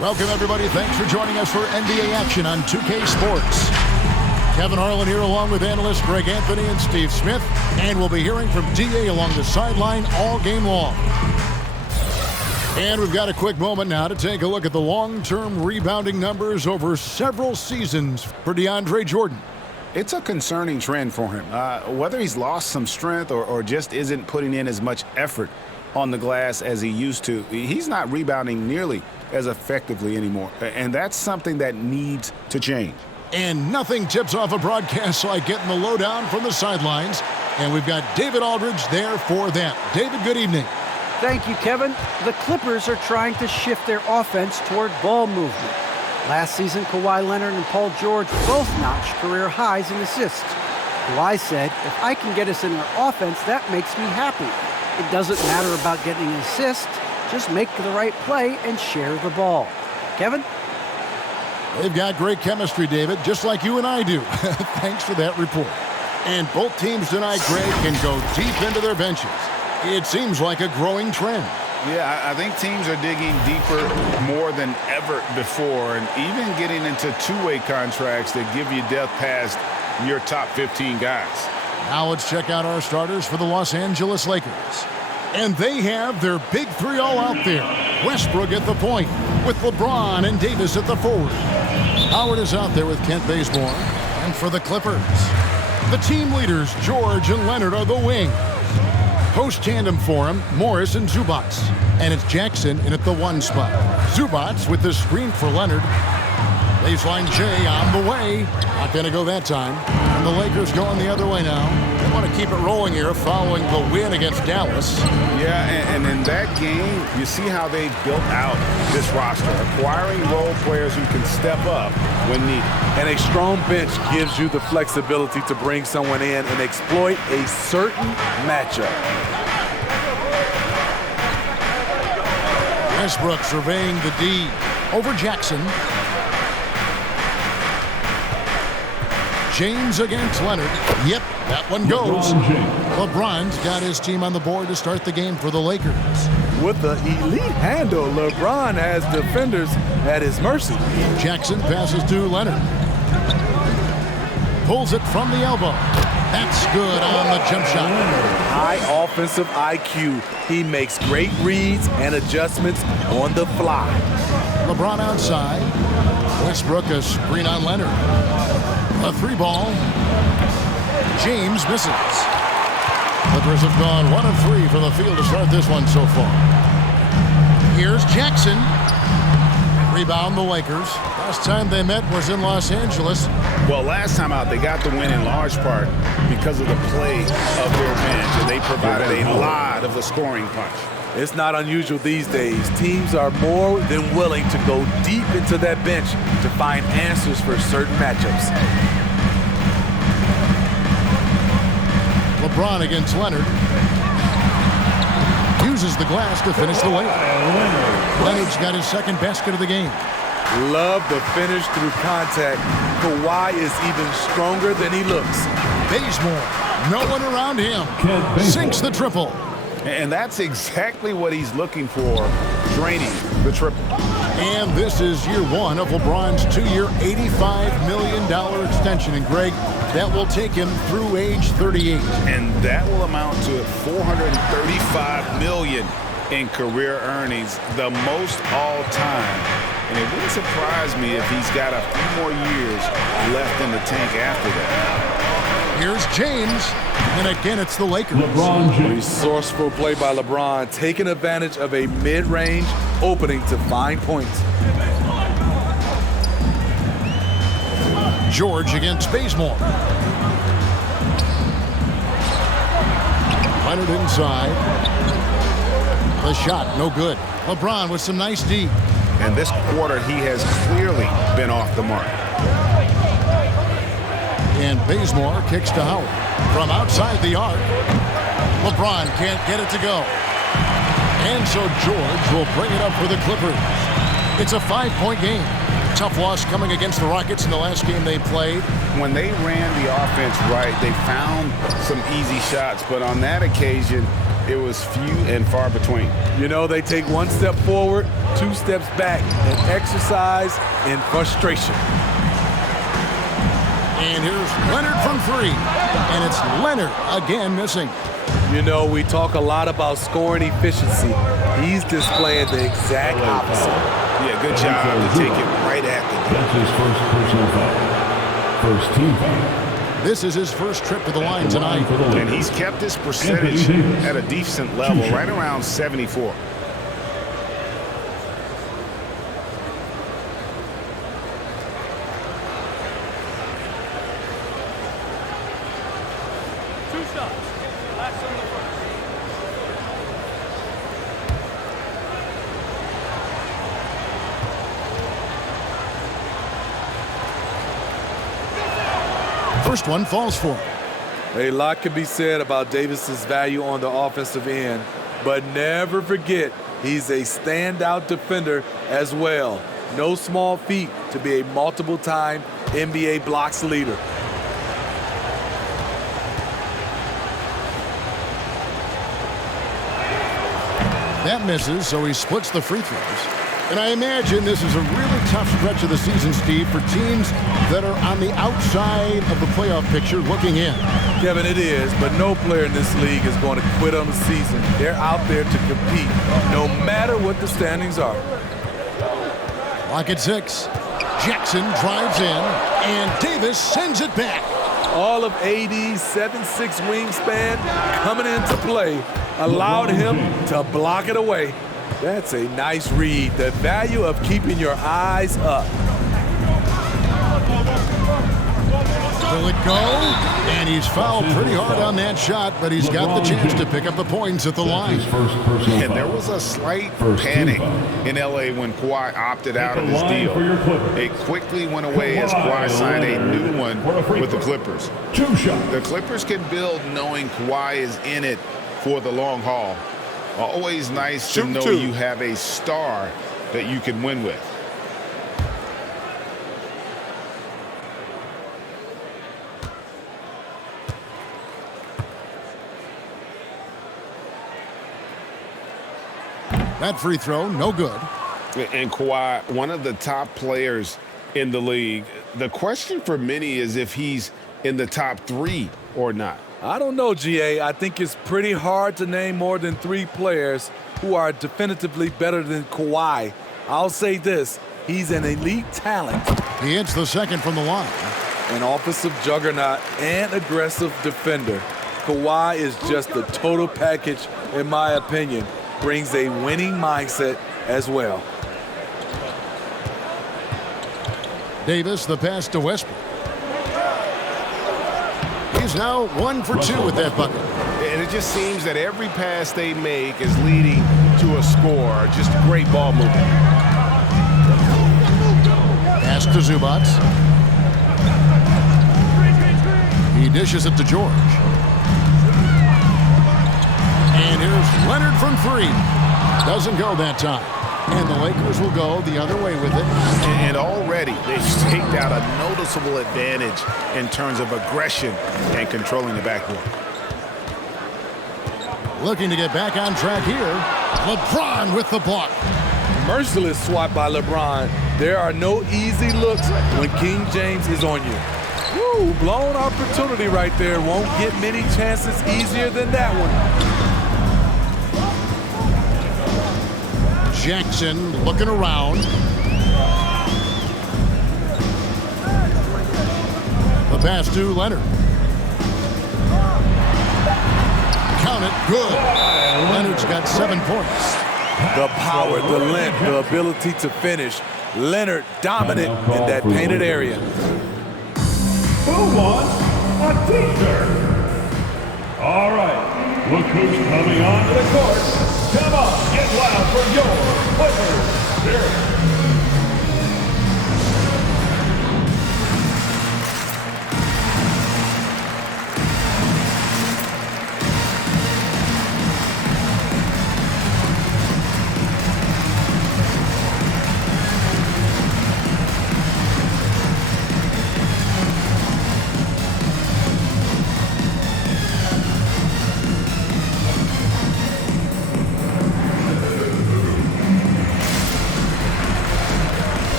Welcome, everybody. Thanks for joining us for NBA action on 2K Sports. Kevin Harlan here along with analysts Greg Anthony and Steve Smith. And we'll be hearing from DA along the sideline all game long. And we've got a quick moment now to take a look at the long-term rebounding numbers over several seasons for DeAndre Jordan. It's a concerning trend for him. Whether he's lost some strength or just isn't putting in as much effort on the glass as he used to, he's not rebounding nearly as effectively anymore. And that's something that needs to change. And nothing tips off a broadcast like getting the lowdown from the sidelines. And we've got David Aldridge there for that. David, good evening. Thank you, Kevin. The Clippers are trying to shift their offense toward ball movement. Last season, Kawhi Leonard and Paul George both notched career highs in assists. Kawhi said, if I can get us in our offense, that makes me happy. It doesn't matter about getting an assist. Just make the right play and share the ball. Kevin? They've got great chemistry, David, just like you and I do. Thanks for that report. And both teams tonight, Greg, can go deep into their benches. It seems like a growing trend. Yeah, I think teams are digging deeper more than ever before, and even getting into two-way contracts that give you depth past your top 15 guys. Now let's check out our starters for the Los Angeles Lakers. And they have their big three all out there. Westbrook at the point, with LeBron and Davis at the forward. Howard is out there with Kent Bazemore. And for the Clippers, the team leaders, George and Leonard, are the wing. Post tandem for him, Morris and Zubats. And it's Jackson in at the one spot. Zubats with the screen for Leonard. Baseline J on the way. Not going to go that time. And the Lakers going the other way now. They want to keep it rolling here following the win against Dallas. Yeah, and in that game, you see how they built out this roster, acquiring role players who can step up when needed. And a strong bench gives you the flexibility to bring someone in and exploit a certain matchup. Westbrook surveying the D over Jackson. James against Leonard. Yep, that one goes. LeBron's got his team on the board to start the game for the Lakers. With the elite handle, LeBron has defenders at his mercy. Jackson passes to Leonard. Pulls it from the elbow. That's good on the jump shot. High offensive IQ. He makes great reads and adjustments on the fly. LeBron outside. Westbrook a screen on Leonard. A three ball. James misses. Clippers have gone 1 of 3 from the field to start this one so far. Here's Jackson. Rebound the Lakers. Last time they met was in Los Angeles. Well, last time out, they got the win in large part because of the play of their bench, and they provided a lot of the scoring punch. It's not unusual these days. Teams are more than willing to go deep into that bench to find answers for certain matchups. LeBron against Leonard. Uses the glass to finish the layup. Leonard's got his second basket of the game. Love the finish through contact. Kawhi is even stronger than he looks. Bazemore, no one around him. Sinks the triple. And that's exactly what he's looking for, draining the triple. And this is year 1 of LeBron's 2-year, $85 million extension. And Greg, that will take him through age 38. And that will amount to $435 million in career earnings, the most all time. And it wouldn't surprise me if he's got a few more years left in the tank after that. Here's James. And again, it's the Lakers. LeBron James. Resourceful play by LeBron, taking advantage of a mid-range opening to find points. George against Bazemore. Leonard inside. The shot, no good. LeBron with some nice D. And this quarter, he has clearly been off the mark. And Bazemore kicks to Howard. From outside the arc, LeBron can't get it to go. And so George will bring it up for the Clippers. It's a 5-point game. Tough loss coming against the Rockets in the last game they played. When they ran the offense right, they found some easy shots. But on that occasion, it was few and far between. You know, they take one step forward, 2 steps back, and exercise in frustration. And here's Leonard from 3. And it's Leonard again missing. You know, we talk a lot about scoring efficiency. He's displaying the exact opposite. Yeah, good job to take it right at the goal. That's his first personal foul. First team foul. This is his first trip to the line tonight. And he's kept his percentage at a decent level, right around 74. First one falls for him. A lot can be said about Davis's value on the offensive end, but never forget he's a standout defender as well. No small feat to be a multiple-time NBA blocks leader. That misses, so he splits the free throws. And I imagine this is a really tough stretch of the season, Steve, for teams that are on the outside of the playoff picture looking in. Kevin, it is, but no player in this league is going to quit on the season. They're out there to compete, no matter what the standings are. Lock at 6. Jackson drives in, and Davis sends it back. All of AD's 7'6" wingspan coming into play allowed him to block it away. That's a nice read. The value of keeping your eyes up. Will it go? And he's fouled pretty hard on that shot, but he's got the chance to pick up the points at the line. And there was a slight panic in L.A. when Kawhi opted out of his deal. It quickly went away as Kawhi signed a new one with the Clippers. The Clippers can build knowing Kawhi is in it for the long haul. Always nice to know you have a star that you can win with. That free throw, no good. And Kawhi, one of the top players in the league. The question for many is if he's in the top 3 or not. I don't know, GA. I think it's pretty hard to name more than 3 players who are definitively better than Kawhi. I'll say this, he's an elite talent. He hits the second from the line. An offensive juggernaut and aggressive defender. Kawhi is just the total package, in my opinion. Brings a winning mindset as well. Davis, the pass to Westbrook. He's now 1 for 2 with that bucket. And it just seems that every pass they make is leading to a score. Just great ball movement. Pass to Zubac. He dishes it to George. And here's Leonard from 3. Doesn't go that time. And the Lakers will go the other way with it. And already they've staked out a noticeable advantage in terms of aggression and controlling the backcourt. Looking to get back on track here. LeBron with the block. Merciless swat by LeBron. There are no easy looks when King James is on you. Woo, blown opportunity right there. Won't get many chances easier than that one. Jackson looking around. The pass to Leonard. Count it, good. Leonard's got 7 points. The power, the length, the ability to finish. Leonard dominant in that painted area. Who wants a t-shirt? All right, look who's coming onto the court. Come on, get loud for your Clippers. Dirk.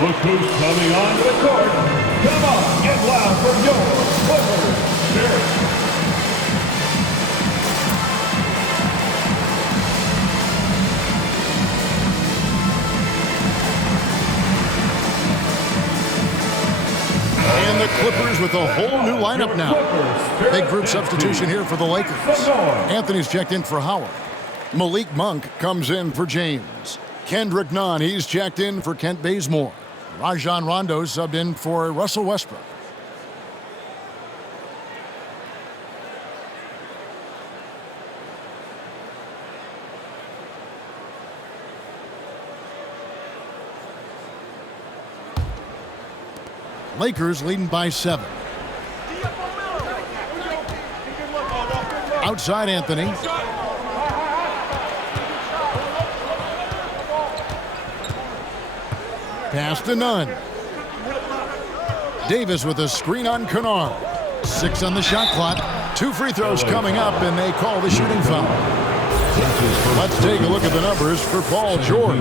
Look who's coming onto the court. Come on, get loud for your Clippers, Dirk. And the Clippers with a whole new lineup now. Big group substitution here for the Lakers. Anthony's checked in for Howard. Malik Monk comes in for James. Kendrick Nunn, he's checked in for Kent Bazemore. Rajon Rondo subbed in for Russell Westbrook. Lakers leading by 7. Outside Anthony. Pass to Nunn. Davis with a screen on Kennard. 6 on the shot clock. 2 free throws coming up, and they call the shooting foul. Let's take a look at the numbers for Paul George.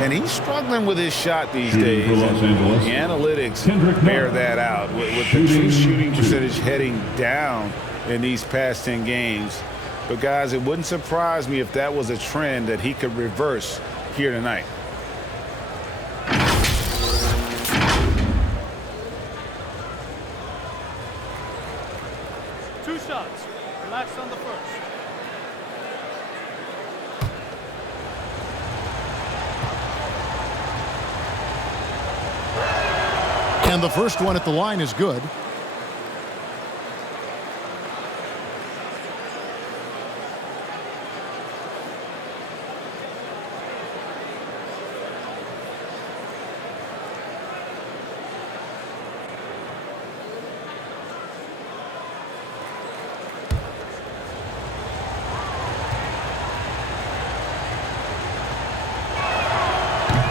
And he's struggling with his shot these days. The analytics bear that out. With the true shooting percentage heading down in these past 10 games. But, guys, it wouldn't surprise me if that was a trend that he could reverse here tonight. Two shots. Relax on the first. And the first one at the line is good.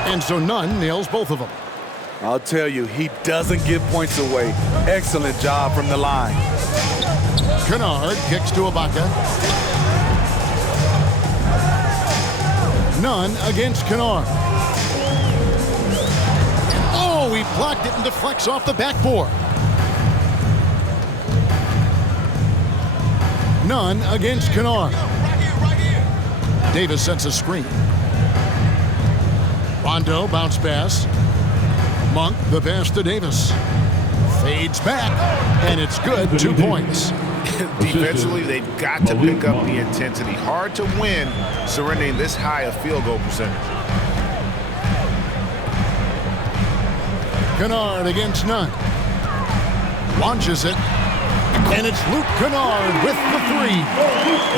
And so Nunn nails both of them. I'll tell you, he doesn't give points away. Excellent job from the line. Kennard kicks to Ibaka. Nunn against Kennard. Oh, he blocked it and deflects off the backboard. Nunn against Kennard. Davis sets a screen. Rondo bounce pass. Monk the pass to Davis. Fades back, and it's good. 2 points. Defensively, they've got to pick up the intensity. Hard to win surrendering this high a field goal percentage. Kennard against Nunn. Launches it, and it's Luke Kennard with the 3.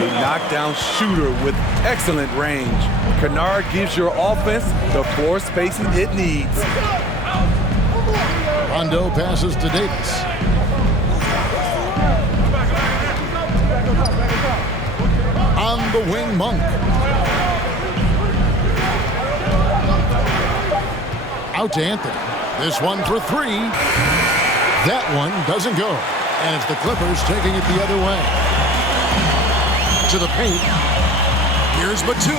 A knockdown shooter with excellent range. Kennard gives your offense the floor spacing it needs. Rondo passes to Davis. On the wing, Monk. Out to Anthony. This one for 3. That one doesn't go. And it's the Clippers taking it the other way. To the paint. Here's Batum.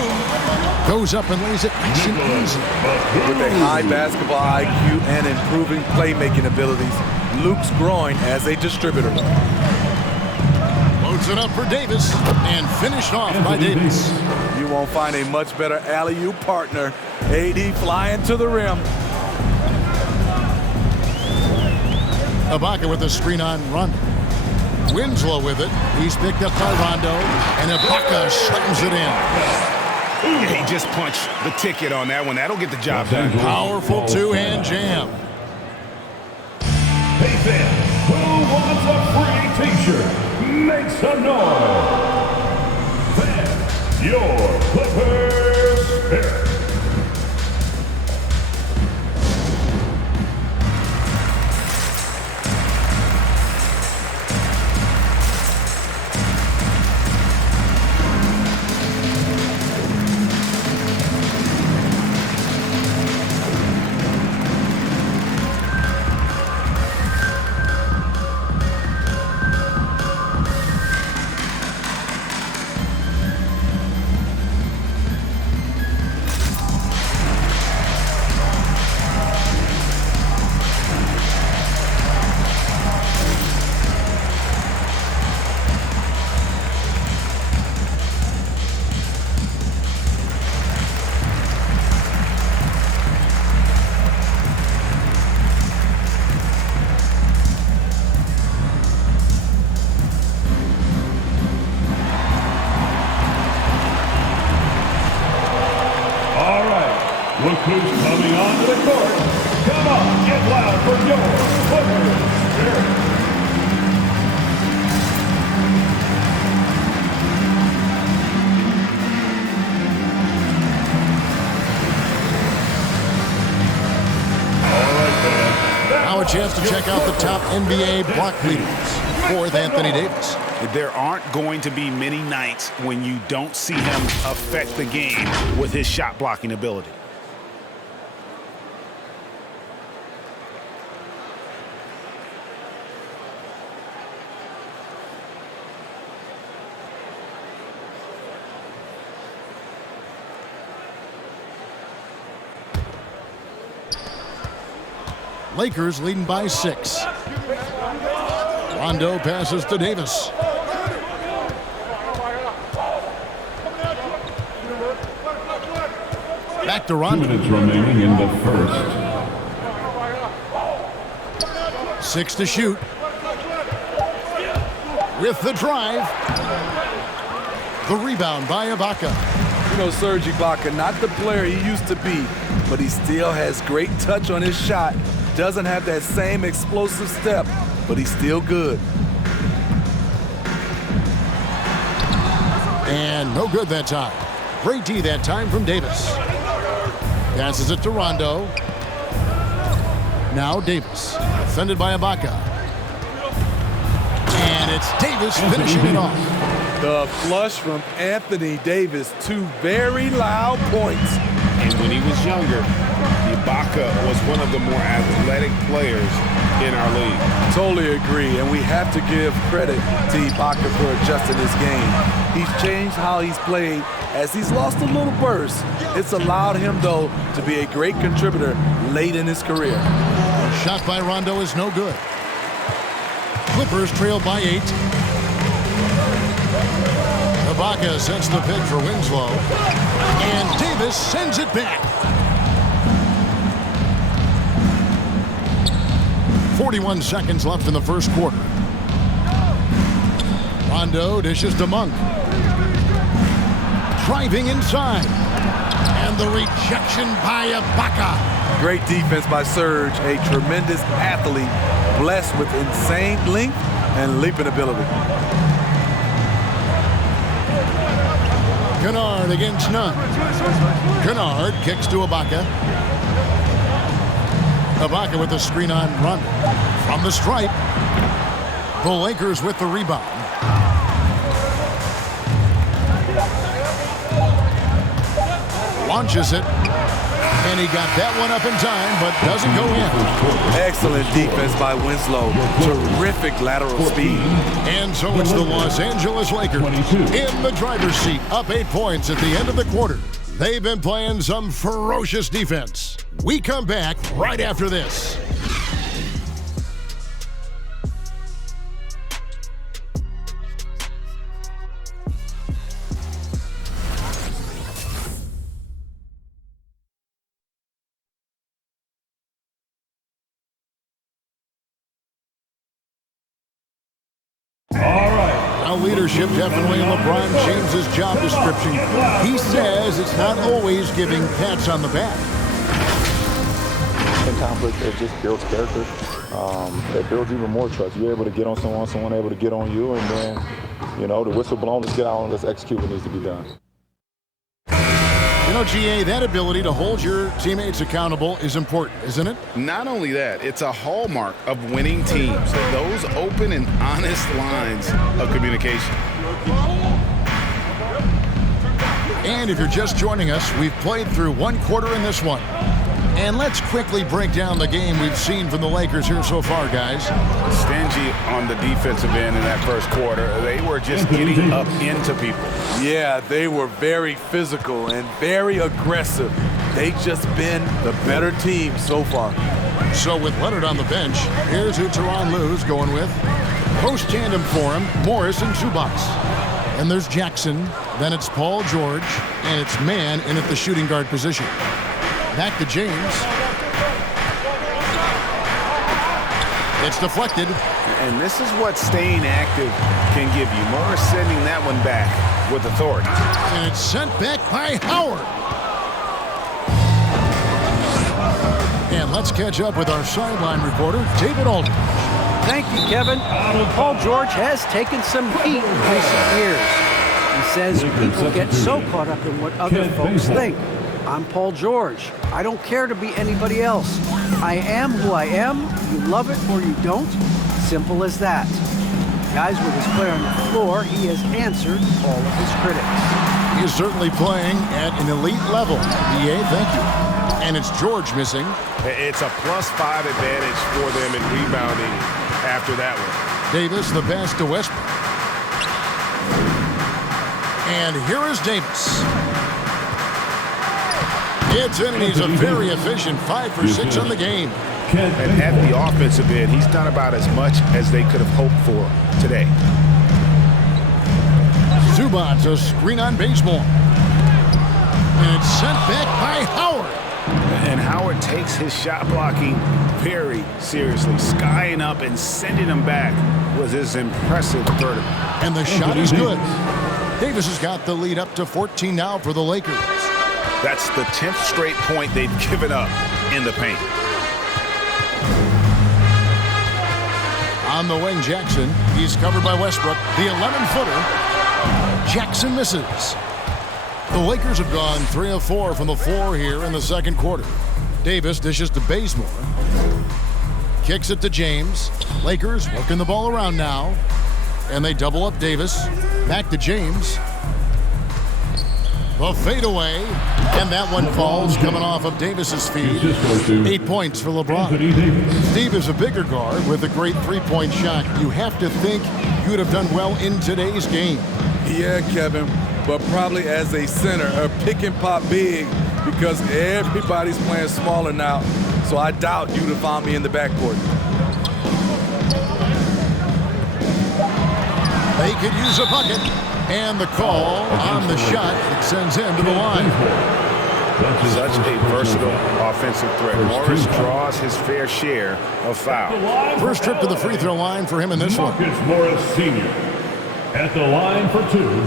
Goes up and lays it nice and easy. With a high basketball IQ and improving playmaking abilities, Luke's growing as a distributor. Loads it up for Davis and finished off by Davis. You won't find a much better alley-oop partner. AD flying to the rim. Ibaka with a screen on Rondo. Winslow with it. He's picked up by Rondo, and Ibaka slams it in. Yeah, he just punched the ticket on that one. That'll get the job done. Powerful two-hand jam. Hey fans, who wants a free t-shirt? Make some noise. Fans, your Clippers spirit. coming onto the court. Come on, get loud for your Clippers. Now a chance to check out the top NBA block leaders. Fourth, Anthony Davis. There aren't going to be many nights when you don't see him affect the game with his shot blocking ability. Lakers leading by 6. Rondo passes to Davis. Back to 2 Rondo. minutes remaining in the first. 6 to shoot. With the drive. The rebound by Ibaka. You know, Serge Ibaka, not the player he used to be, but he still has great touch on his shot. Doesn't have that same explosive step, but he's still good. And no good that time. Great D that time from Davis. Passes it to Rondo. Now Davis. Defended by Ibaka. And it's Davis finishing it off. The flush from Anthony Davis. 2 very loud points. And when he was younger, Ibaka was one of the more athletic players in our league. Totally agree, and we have to give credit to Ibaka for adjusting his game. He's changed how he's played as he's lost a little burst. It's allowed him, though, to be a great contributor late in his career. Shot by Rondo is no good. Clippers trail by 8. Ibaka sets the pick for Winslow. And Davis sends it back. 41 seconds left in the first quarter. Rondo dishes to Monk. Driving inside. And the rejection by Ibaka. Great defense by Serge, a tremendous athlete, blessed with insane length and leaping ability. Kennard against none. Kennard kicks to Ibaka. Ibaka with the screen on Rondo. From the stripe. The Lakers with the rebound. Launches it. And he got that one up in time, but doesn't go in. Excellent defense by Winslow. Terrific lateral speed. And so it's the Los Angeles Lakers in the driver's seat, up 8 points at the end of the quarter. They've been playing some ferocious defense. We come back right after this. Leadership definitely in LeBron James's job description. He says it's not always giving pats on the back. In conflict, it just builds character. It builds even more trust. You're able to get on someone able to get on you, and then, you know, the whistle blown, let's get out and let's execute what needs to be done. You know, GA, that ability to hold your teammates accountable is important, isn't it? Not only that, it's a hallmark of winning teams. Those open and honest lines of communication. And if you're just joining us, we've played through 1 quarter in this one. And let's quickly break down the game we've seen from the Lakers here so far, guys. Stingy on the defensive end in that first quarter. They were just getting up into people. Yeah, they were very physical and very aggressive. They've just been the better team so far. So with Leonard on the bench, here's who Tyronn Lue's going with. Post tandem for him, Morris and Zubac. And there's Jackson, then it's Paul George, and it's Man in at the shooting guard position. Back to James. It's deflected. And this is what staying active can give you. Morris sending that one back with authority. And it's sent back by Howard. And let's catch up with our sideline reporter, David Aldridge. Thank you, Kevin. Paul George has taken some heat in recent years. He says people get so caught up in what other folks think. I'm Paul George. I don't care to be anybody else. I am who I am. You love it or you don't. Simple as that. Guys, with his play on the floor, he has answered all of his critics. He is certainly playing at an elite level. DA, thank you. And it's George missing. It's a +5 advantage for them in rebounding after that one. Davis, the pass to Westbrook. And here is Davis. Gets in, and he's a very efficient 5 for 6 on the game. And at the offensive end, he's done about as much as they could have hoped for today. Zubac, a screen on Bazemore. And it's sent back by Howard. And Howard takes his shot blocking very seriously. Skying up and sending him back was his impressive vertical. And the shot is good. Davis has got the lead up to 14 now for the Lakers. That's the 10th straight point they've given up in the paint. On the wing, Jackson. He's covered by Westbrook. The 11-footer. Jackson misses. The Lakers have gone 3 of 4 from the floor here in the second quarter. Davis dishes to Bazemore. Kicks it to James. Lakers working the ball around now. And they double up Davis. Back to James. The fadeaway. And that one falls coming off of Davis's feed. 8 points for LeBron. Steve is a bigger guard with a great three-point shot. You have to think you would have done well in today's game. Yeah, Kevin, but probably as a center, a pick and pop big, because everybody's playing smaller now. So I doubt you'd have found me in the backcourt. They could use a bucket. And the call on the shot that sends him to the line. Such a versatile offensive threat. Morris draws his fair share of fouls. First trip to the free throw line for him in this one. Marcus Morris Sr. at the line for 2.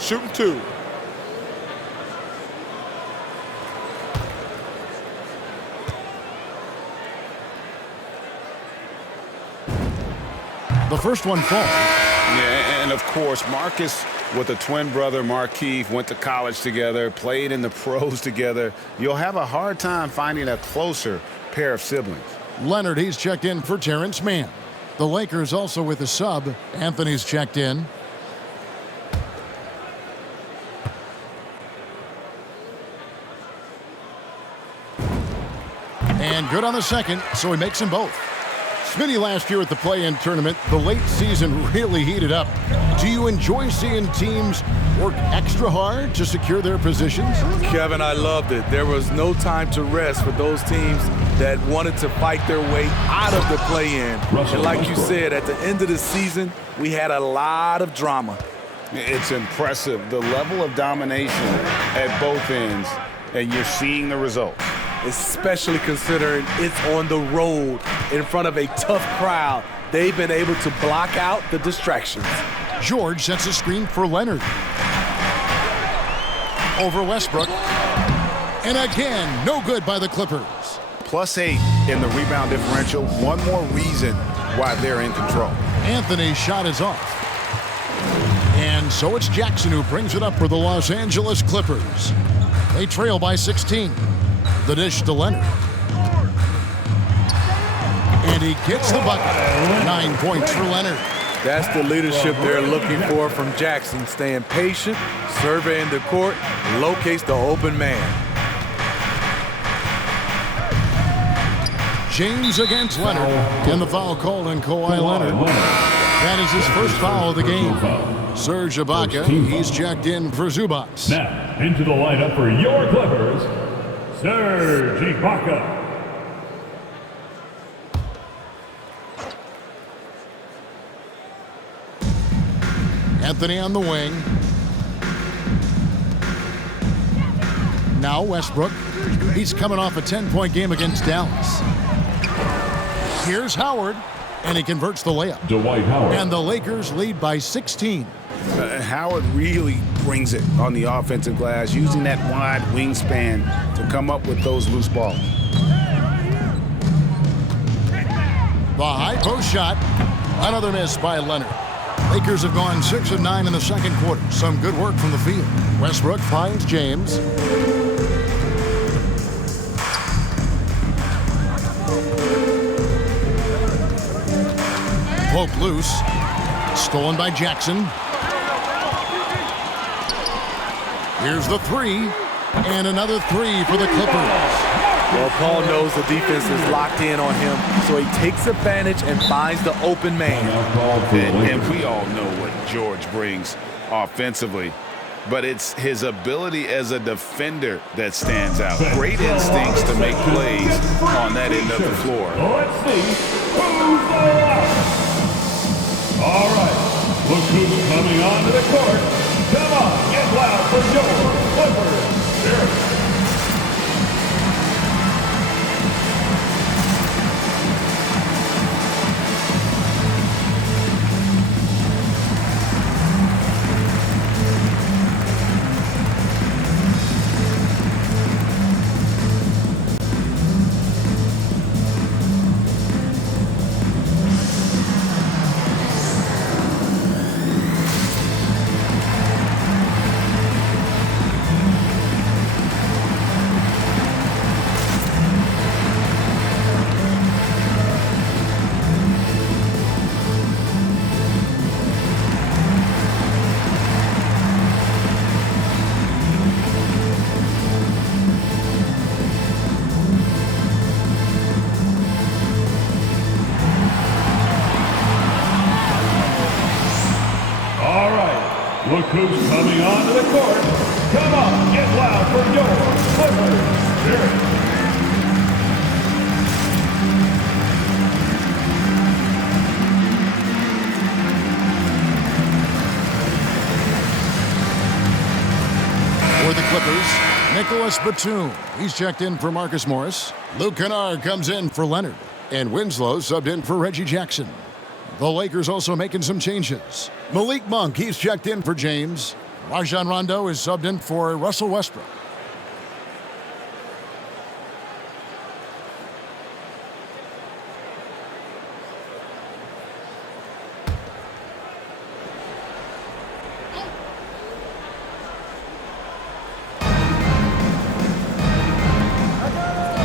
Shooting 2. The first one falls. Yeah, and of course, Marcus with a twin brother, Markeith, went to college together, played in the pros together. You'll have a hard time finding a closer pair of siblings. Leonard, he's checked in for Terrence Mann. The Lakers also with a sub. Anthony's checked in. And good on the second, so he makes them both. Smitty last year at the play-in tournament, the late season really heated up. Do you enjoy seeing teams work extra hard to secure their positions? Kevin, I loved it. There was no time to rest for those teams that wanted to fight their way out of the play-in. And like you said, at the end of the season, we had a lot of drama. It's impressive, the level of domination at both ends, and you're seeing the results. Especially considering it's on the road in front of a tough crowd. They've been able to block out the distractions. George sets a screen for Leonard. Over Westbrook. And again, no good by the Clippers. +8 in the rebound differential. One more reason why they're in control. Anthony's shot is off. And so it's Jackson who brings it up for the Los Angeles Clippers. They trail by 16. The dish to Leonard. And he gets the bucket. 9 points for Leonard. That's the leadership they're looking for from Jackson. Staying patient, surveying the court, locates the open man. James against Leonard. And the foul called on Kawhi Leonard. That is his first foul of the game. Serge Ibaka, he's checked in for Zubac. Now, into the lineup for your Clippers, Serge Ibaka. Anthony on the wing. Now Westbrook. He's coming off a 10-point game against Dallas. Here's Howard, and he converts the layup. Dwight Howard. And the Lakers lead by 16. Howard really brings it on the offensive glass, using that wide wingspan to come up with those loose balls. The high post shot. Another miss by Leonard. Lakers have gone 6 of 9 in the second quarter. Some good work from the field. Westbrook finds James. Poke loose. Stolen by Jackson. Here's the three. And another three for the Clippers. Well, Paul knows the defense is locked in on him, so he takes advantage and finds the open man. And we all know what George brings offensively, but it's his ability as a defender that stands out. Great instincts to make plays on that end of the floor. Let's see who's the last. All right, look who's coming onto the court. Come on, get loud for your Clippers. Dirk. Look who's coming onto the court. Come on, get loud for your Clippers. Dirk. For the Clippers, Nicholas Batum. He's checked in for Marcus Morris. Luke Kennard comes in for Leonard. And Winslow subbed in for Reggie Jackson. The Lakers also making some changes. Malik Monk, he's checked in for James. Rajon Rondo is subbed in for Russell Westbrook.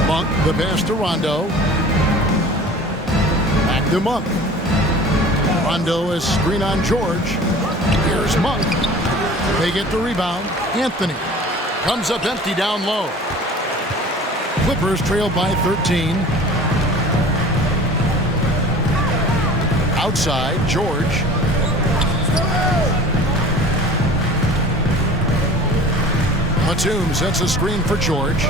Monk, the pass to Rondo. Back to Monk. Rondo is screen on George. Here's Monk. They get the rebound. Anthony comes up empty down low. Clippers trail by 13. Outside, George. Batum sets a screen for George.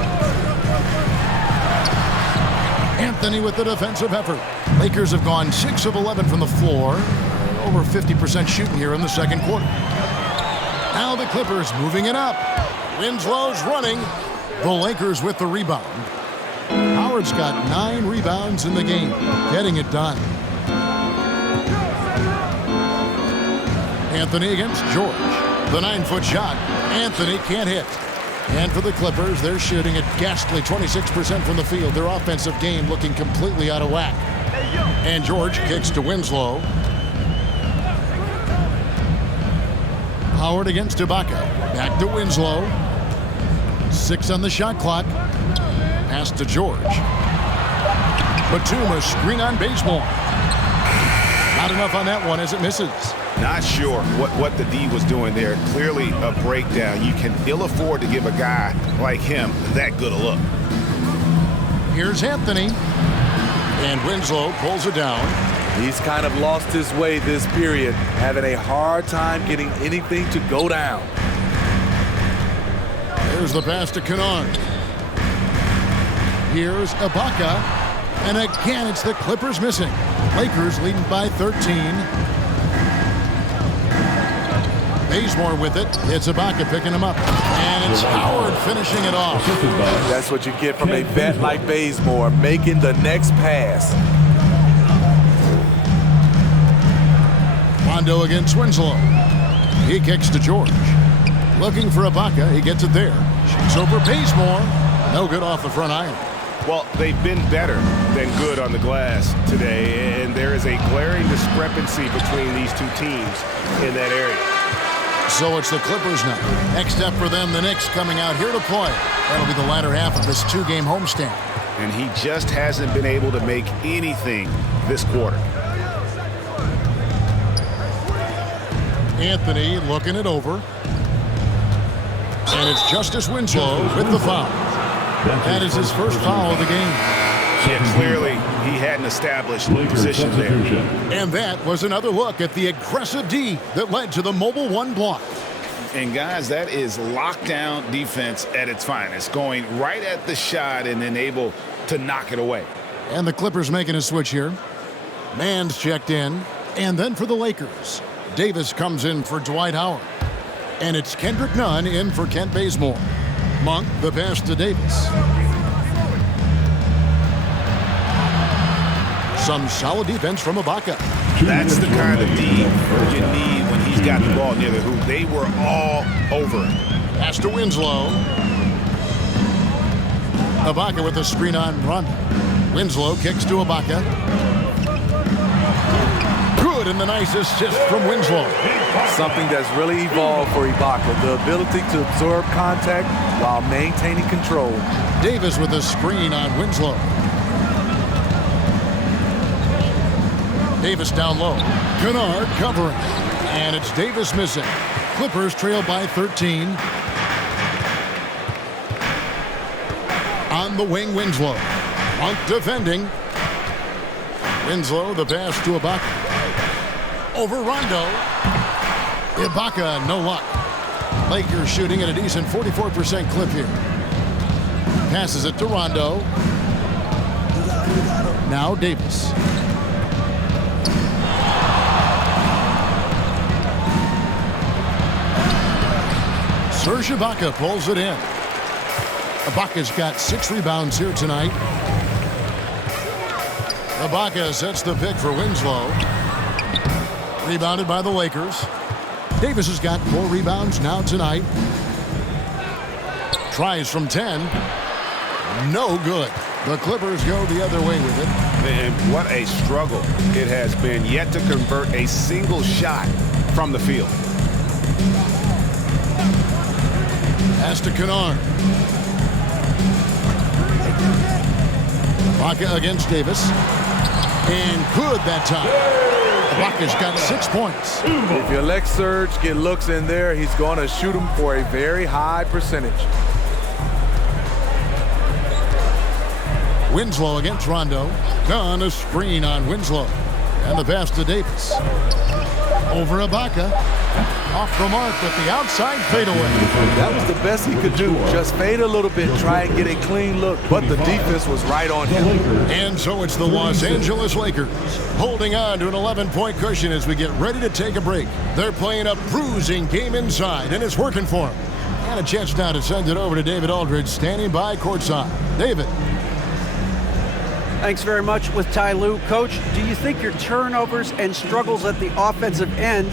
Anthony with the defensive effort. Lakers have gone 6 of 11 from the floor. Over 50% shooting here in the second quarter. Now the Clippers moving it up. Winslow's running. The Lakers with the rebound. Howard's got 9 rebounds in the game, getting it done. Anthony against George. The 9-foot shot. Anthony can't hit. And for the Clippers, they're shooting a ghastly 26% from the field. Their offensive game looking completely out of whack. And George kicks to Winslow. Howard against Ibaka. Back to Winslow. 6 on the shot clock. Pass to George. Batum, a screen on Bazemore. Not enough on that one as it misses. Not sure what the D was doing there. Clearly a breakdown. You can ill afford to give a guy like him that good a look. Here's Anthony. And Winslow pulls it down. He's kind of lost his way this period, having a hard time getting anything to go down. There's the pass to Kennard. Here's Ibaka. And again, it's the Clippers missing. Lakers leading by 13. Bazemore with it. It's Ibaka picking him up. And it's Howard finishing it off. That's what you get from a vet like Bazemore, making the next pass. Rondo against Winslow. He kicks to George. Looking for Ibaka. He gets it there. Shoots over Bazemore. No good off the front iron. Well, they've been better than good on the glass today, and there is a glaring discrepancy between these two teams in that area. So it's the Clippers now. Next up for them, the Knicks coming out here to play. That'll be the latter half of this two-game homestand. And he just hasn't been able to make anything this quarter. Anthony looking it over. And it's Justice Winslow with the foul. That is his first foul of the game. Yeah, clearly he hadn't established position there. And that was another look at the aggressive D that led to the mobile one block. And guys, that is lockdown defense at its finest, going right at the shot and then able to knock it away. And the Clippers making a switch here. Mann's checked in. And then for the Lakers, Davis comes in for Dwight Howard. And it's Kendrick Nunn in for Kent Bazemore. Monk, the pass to Davis. Some solid defense from Ibaka. That's the kind of D you need when he's got the ball near the hoop. They were all over it. Pass to Winslow. Ibaka with a screen on run. Winslow kicks to Ibaka. Good, and the nice assist from Winslow. Something that's really evolved for Ibaka, the ability to absorb contact while maintaining control. Davis with a screen on Winslow. Davis down low. Kennard covering. And it's Davis missing. Clippers trail by 13. On the wing, Winslow. Monk defending. Winslow, the pass to Ibaka. Over Rondo. Ibaka, no luck. Lakers shooting at a decent 44% clip here. Passes it to Rondo. Now Davis. Serge Ibaka pulls it in. Ibaka's got 6 rebounds here tonight. Ibaka sets the pick for Winslow. Rebounded by the Lakers. Davis has got 4 rebounds now tonight. Tries from 10. No good. The Clippers go the other way with it. And what a struggle it has been yet to convert a single shot from the field. Pass to Kennard. Ibaka against Davis. And good that time. Ibaka's got 6 points. If you let Serge get looks in there, he's going to shoot them for a very high percentage. Winslow against Rondo. Done a screen on Winslow. And the pass to Davis. Over Ibaka. Off the mark with the outside fadeaway. That was the best he could do. Just fade a little bit, try and get a clean look, but the defense was right on him. And so it's the Los Angeles Lakers holding on to an 11-point cushion as we get ready to take a break. They're playing a bruising game inside, and it's working for them. And a chance now to send it over to David Aldridge, standing by courtside. David. Thanks very much with Ty Lue. Coach, do you think your turnovers and struggles at the offensive end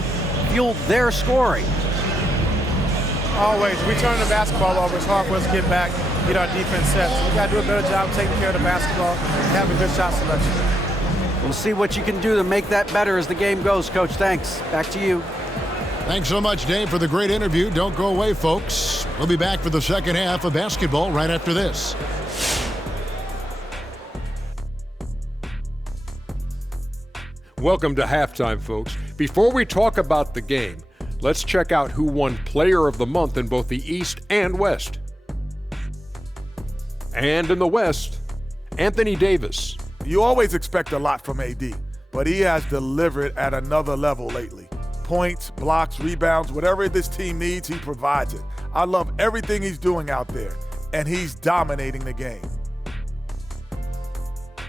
fueled their scoring? Always. We turn the basketball over. It's hard for us to get back, get our defense set. So we got to do a better job taking care of the basketball and having good shot selection. We'll see what you can do to make that better as the game goes, Coach. Thanks. Back to you. Thanks so much, Dave, for the great interview. Don't go away, folks. We'll be back for the second half of basketball right after this. Welcome to halftime, folks. Before we talk about the game, let's check out who won Player of the Month in both the East and West. And in the West, Anthony Davis. You always expect a lot from AD, but he has delivered at another level lately. Points, blocks, rebounds, whatever this team needs, he provides it. I love everything he's doing out there, and he's dominating the game.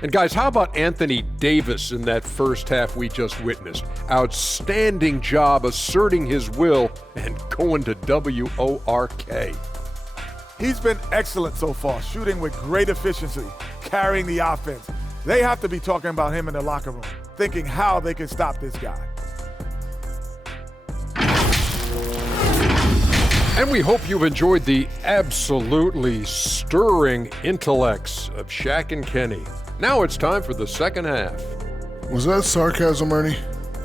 And guys, how about Anthony Davis in that first half we just witnessed? Outstanding job asserting his will and going to WORK. He's been excellent so far, shooting with great efficiency, carrying the offense. They have to be talking about him in the locker room, thinking how they can stop this guy. And we hope you've enjoyed the absolutely stirring intellects of Shaq and Kenny. Now it's time for the second half. Was that sarcasm, Ernie?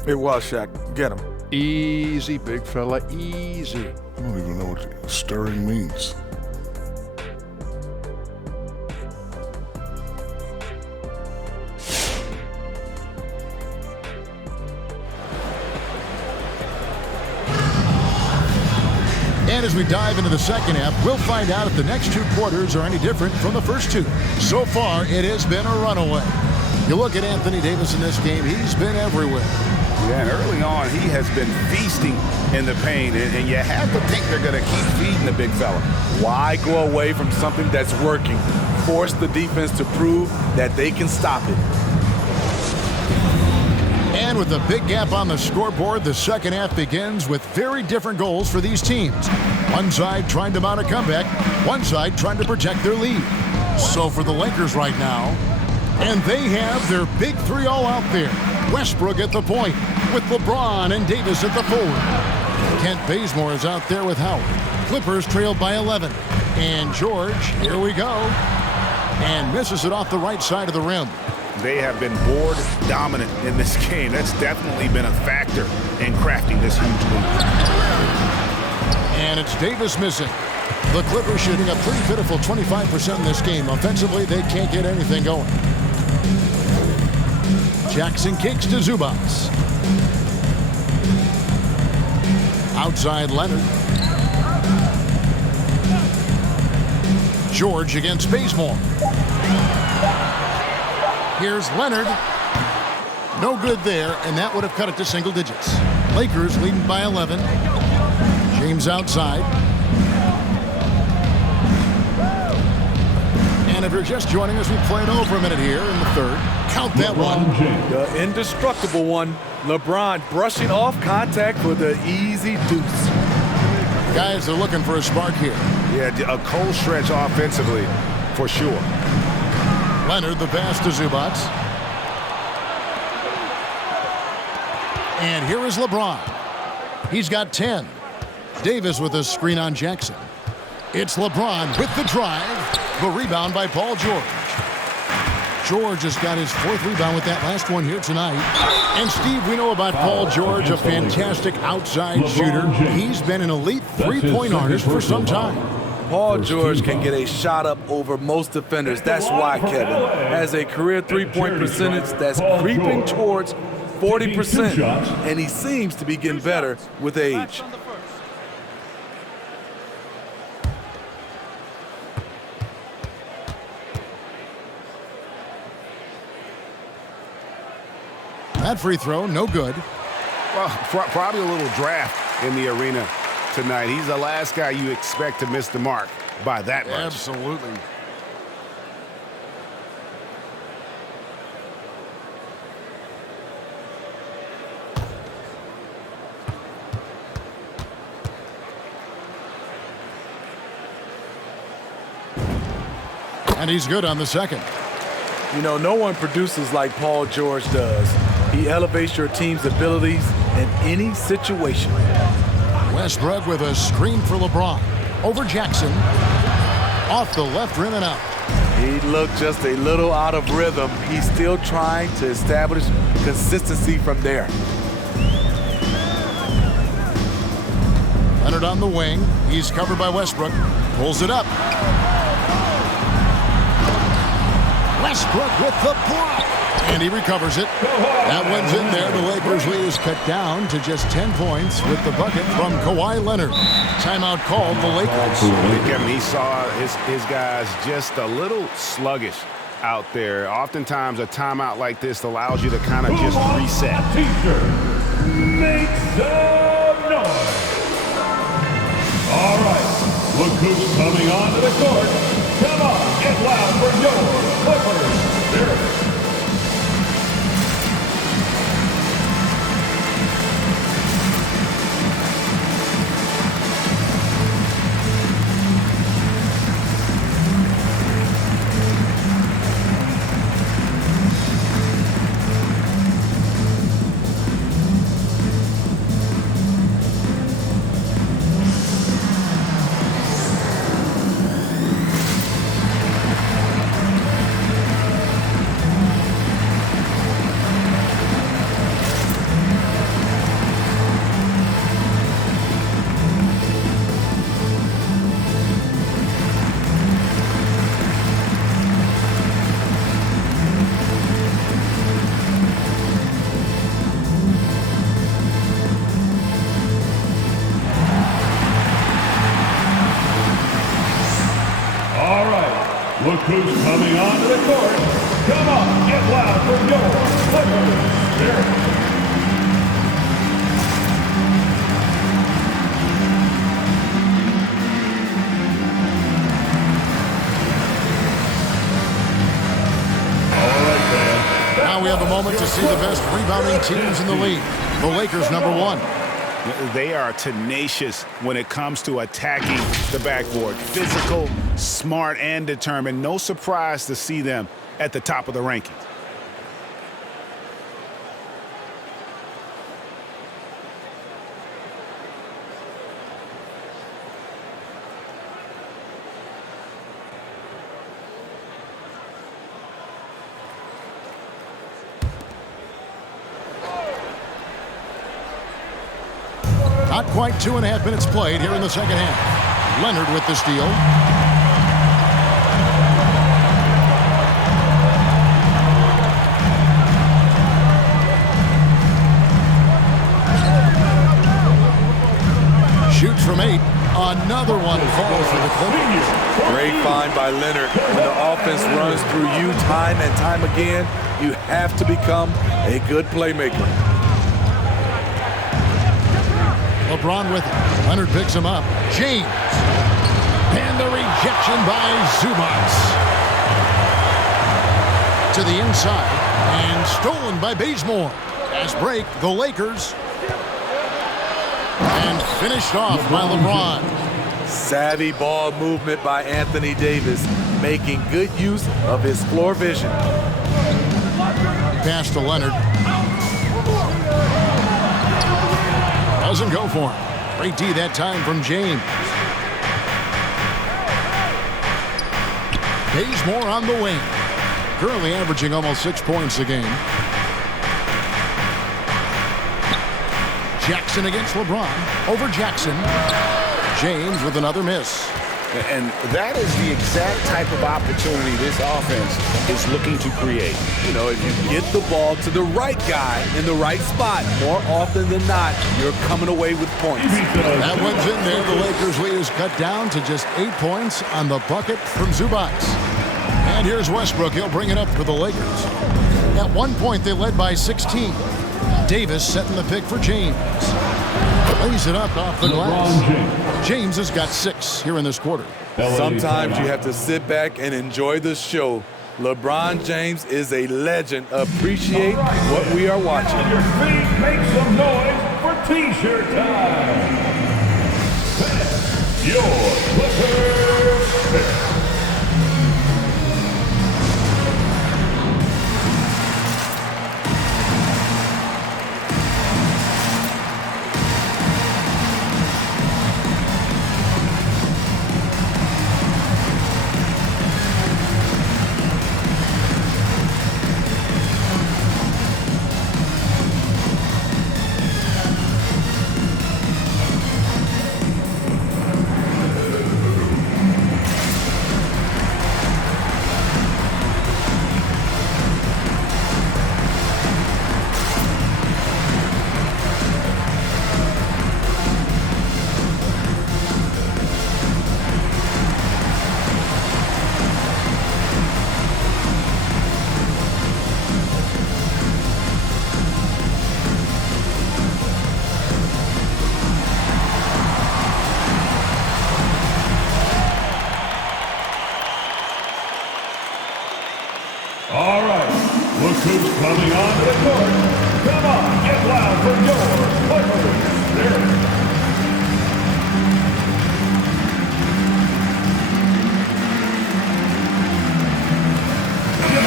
It was, Shaq. Get him. Easy, big fella, easy. I don't even know what stirring means. And as we dive into the second half, we'll find out if the next two quarters are any different from the first two. So far, it has been a runaway. You look at Anthony Davis in this game, he's been everywhere. Yeah, and early on, he has been feasting in the paint, and you have to think they're going to keep feeding the big fella. Why go away from something that's working? Force the defense to prove that they can stop it. And with a big gap on the scoreboard, the second half begins with very different goals for these teams. One side trying to mount a comeback, one side trying to protect their lead. So for the Lakers right now, and they have their big three all out there. Westbrook at the point with LeBron and Davis at the forward. Kent Bazemore is out there with Howard. Clippers trailed by 11. And George, here we go, and misses it off the right side of the rim. They have been board dominant in this game. That's definitely been a factor in crafting this huge lead. And it's Davis missing. The Clippers shooting a pretty pitiful 25% in this game. Offensively, they can't get anything going. Jackson kicks to Zubats. Outside Leonard. George against Bazemore. Here's Leonard. No good there, and that would have cut it to single digits. Lakers leading by 11. James outside. And if you're just joining us, we played over a minute here in the third. Count that one. The indestructible one. LeBron brushing off contact for the easy deuce. Guys are looking for a spark here. Yeah, a cold stretch offensively, for sure. Leonard, the pass to Zubats. And here is LeBron. He's got 10. Davis with a screen on Jackson. It's LeBron with the drive. The rebound by Paul George. George has got his fourth rebound with that last one here tonight. And Steve, we know about Paul George, a fantastic outside shooter. He's been an elite three-point artist for some time. Paul George can get a shot up over most defenders. That's why Kevin has a career three-point percentage that's creeping towards 40%, and he seems to be getting better with age. That free throw, no good. Well, probably a little draft in the arena tonight. He's the last guy you expect to miss the mark by that much. Absolutely. And he's good on the second. You know, no one produces like Paul George does. He elevates your team's abilities in any situation. Westbrook with a screen for LeBron. Over Jackson. Off the left rim and out. He looked just a little out of rhythm. He's still trying to establish consistency from there. Leonard on the wing. He's covered by Westbrook. Pulls it up. Westbrook with the block. And he recovers it. That one's in there. The Lakers lead is cut down to just 10 points with the bucket from Kawhi Leonard. Timeout called the Lakers. Kevin, he saw his guys just a little sluggish out there. Oftentimes a timeout like this allows you to kind of just reset. Make some noise. All right, look who's coming onto the court. Come on, get loud for your Clippers. Look who's coming onto the court. Come on, get loud for your Clippers. Now we have a moment to see the best rebounding teams in the league. The Lakers, #1. They are tenacious when it comes to attacking the backboard. Physical, smart, and determined. No surprise to see them at the top of the rankings. Not quite 2.5 minutes played here in the second half. Leonard with the steal. Shoots from 8. Another one falls for the Clippers. Great find by Leonard. When the offense runs through you time and time again, you have to become a good playmaker. LeBron with it. Leonard picks him up. James. And the rejection by Zubac. To the inside. And stolen by Bazemore. Fast break, the Lakers. And finished off by LeBron. Savvy ball movement by Anthony Davis, making good use of his floor vision. Pass to Leonard. Doesn't go for him. Great D that time from James. Bazemore on the wing. Currently averaging almost 6 points a game. Jackson against LeBron. Over Jackson. James with another miss. And that is the exact type of opportunity this offense is looking to create. You know, if you get the ball to the right guy in the right spot, more often than not, you're coming away with points. That one's in there. The Lakers' lead is cut down to just 8 points on the bucket from Zubac. And here's Westbrook. He'll bring it up for the Lakers. At one point, they led by 16. Davis setting the pick for James. Lays it up off the glass. James has got 6 here in this quarter. Sometimes you have to sit back and enjoy the show. LeBron James is a legend. Appreciate what we are watching. On your feet, make some noise for T-shirt time. Your Clippers. All right, look who's coming onto the court. Come on, get loud for your Clippers.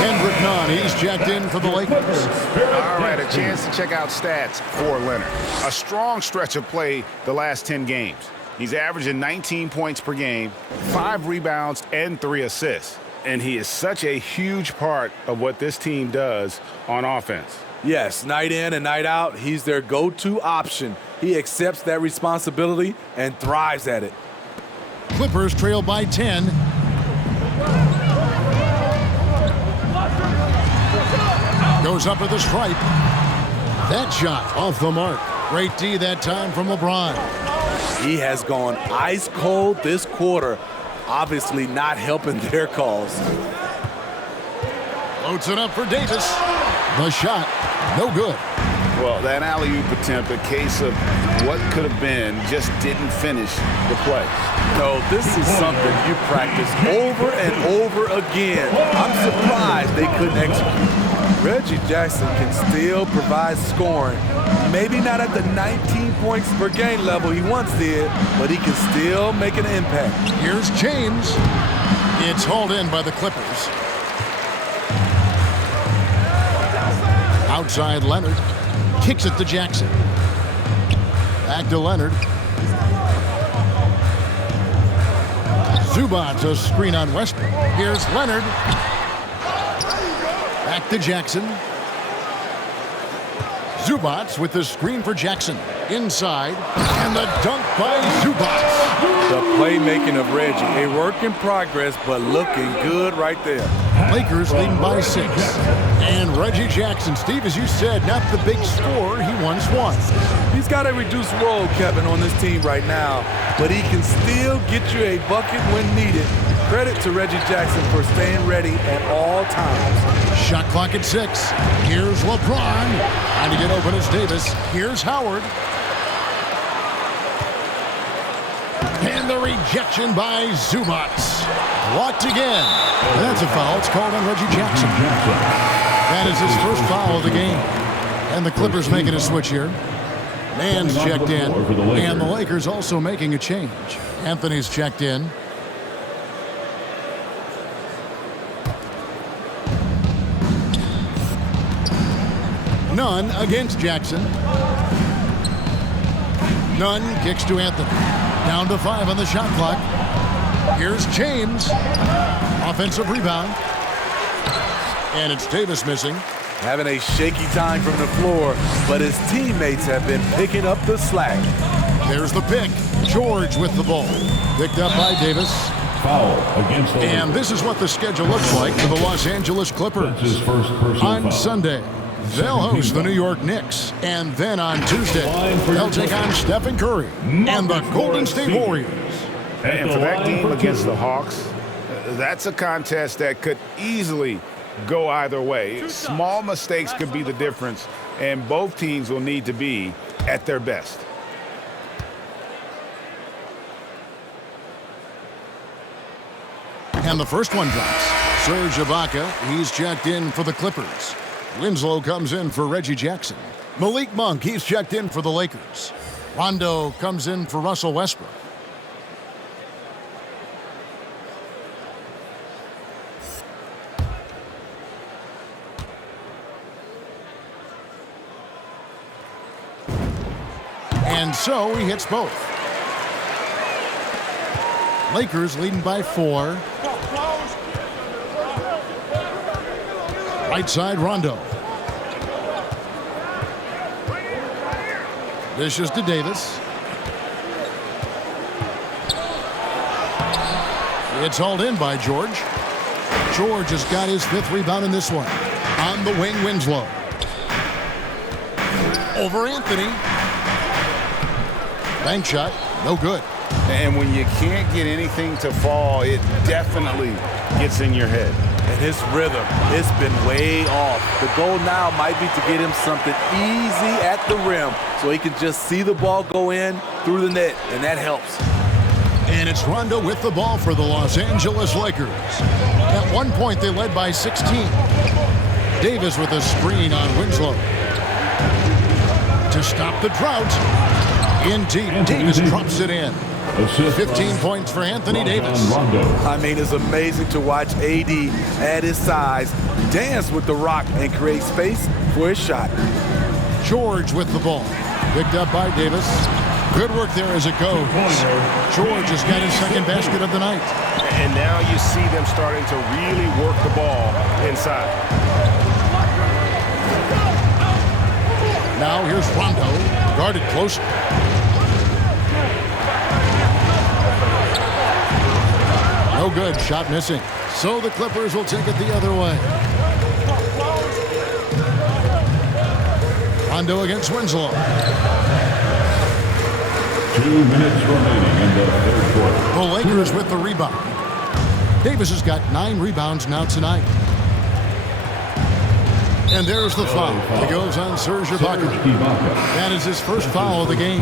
Kendrick Nunn, he's checked in for the Lakers. All right, a chance to check out stats for Leonard. A strong stretch of play the last 10 games. He's averaging 19 points per game, 5 rebounds, and 3 assists. And he is such a huge part of what this team does on offense. Yes, night in and night out, he's their go-to option. He accepts that responsibility and thrives at it. Clippers trail by 10. Goes up at the stripe. That shot off the mark. Great D that time from LeBron. He has gone ice cold this quarter. obviously not helping their cause. Floats it up for Davis. The shot, no good. Well, that alley-oop attempt, a case of what could have been, just didn't finish the play. No, this is something you practice over and over again. I'm surprised they couldn't execute. Reggie Jackson can still provide scoring. Maybe not at the 19 points per game level he once did, but he can still make an impact. Here's James. It's hauled in by the Clippers. Outside Leonard. Kicks it to Jackson. Back to Leonard. Zubac, a screen on Westbrook. Here's Leonard. Back to Jackson. Zubac with the screen for Jackson. Inside. And the dunk by Zubac. The playmaking of Reggie, a work in progress, but looking good right there. Lakers leading by 6. And Reggie Jackson, Steve, as you said, not the big scorer he once was. He's got a reduced role, Kevin, on this team right now, but he can still get you a bucket when needed. Credit to Reggie Jackson for staying ready at all times. Shot clock at 6. Here's LeBron. Trying to get open as Davis. Here's Howard. And the rejection by Zubac. Blocked again. That's a foul. It's called on Reggie Jackson. That is his first foul of the game. And the Clippers making a switch here. Mann's checked in. And the Lakers also making a change. Anthony's checked in. Nunn against Jackson. Nunn kicks to Anthony. Down to 5 on the shot clock. Here's James. Offensive rebound. And it's Davis missing. Having a shaky time from the floor, but his teammates have been picking up the slack. There's the pick. George with the ball. Picked up by Davis. Foul against the And this is what the schedule looks like for the Los Angeles Clippers. That's his first personal On foul. Sunday, they'll host the New York Knicks. And then on Tuesday, they'll take on Stephen Curry and the Golden State Warriors. And for that game against the Hawks, that's a contest that could easily go either way. Small mistakes could be the difference, and both teams will need to be at their best. And the first one drops. Serge Ibaka, he's checked in for the Clippers. Winslow comes in for Reggie Jackson. Malik Monk, he's checked in for the Lakers. Rondo comes in for Russell Westbrook. And so he hits both. Lakers leading by 4. Right side, Rondo. Dishes to Davis. It's hauled in by George. George has got his 5th rebound in this one. On the wing, Winslow. Over Anthony. Bank shot, no good. And when you can't get anything to fall, it definitely gets in your head. And his rhythm, it's been way off. The goal now might be to get him something easy at the rim so he can just see the ball go in through the net, and that helps. And it's Rondo with the ball for the Los Angeles Lakers. At one point, they led by 16. Davis with a screen on Winslow. To stop the drought. In deep, Davis drops it in. 15 points for Anthony Davis. I mean, it's amazing to watch AD at his size dance with the rock and create space for his shot. George with the ball. Picked up by Davis. Good work there as it goes. George has got his 2nd basket of the night. And now you see them starting to really work the ball inside. Now here's Rondo, guarded close. No good, shot missing. So the Clippers will take it the other way. Rondo against Winslow. 2 minutes remaining in the 3rd quarter. The Lakers with the rebound. Davis has got 9 rebounds now tonight. And there's the foul. He goes on Serge Ibaka. That is his first foul of the game.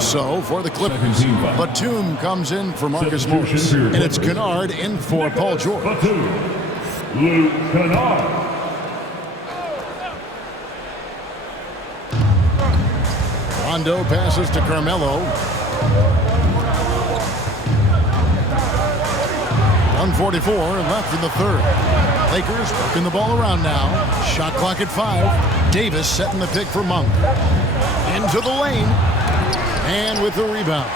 So for the Clippers, Batum comes in for Marcus Morris. And it's Kennard in for Paul George. Luke Kennard. Rondo passes to Carmelo. 1:44 left in the third. Lakers working the ball around now. Shot clock at 5. Davis setting the pick for Monk. Into the lane. And with the rebound.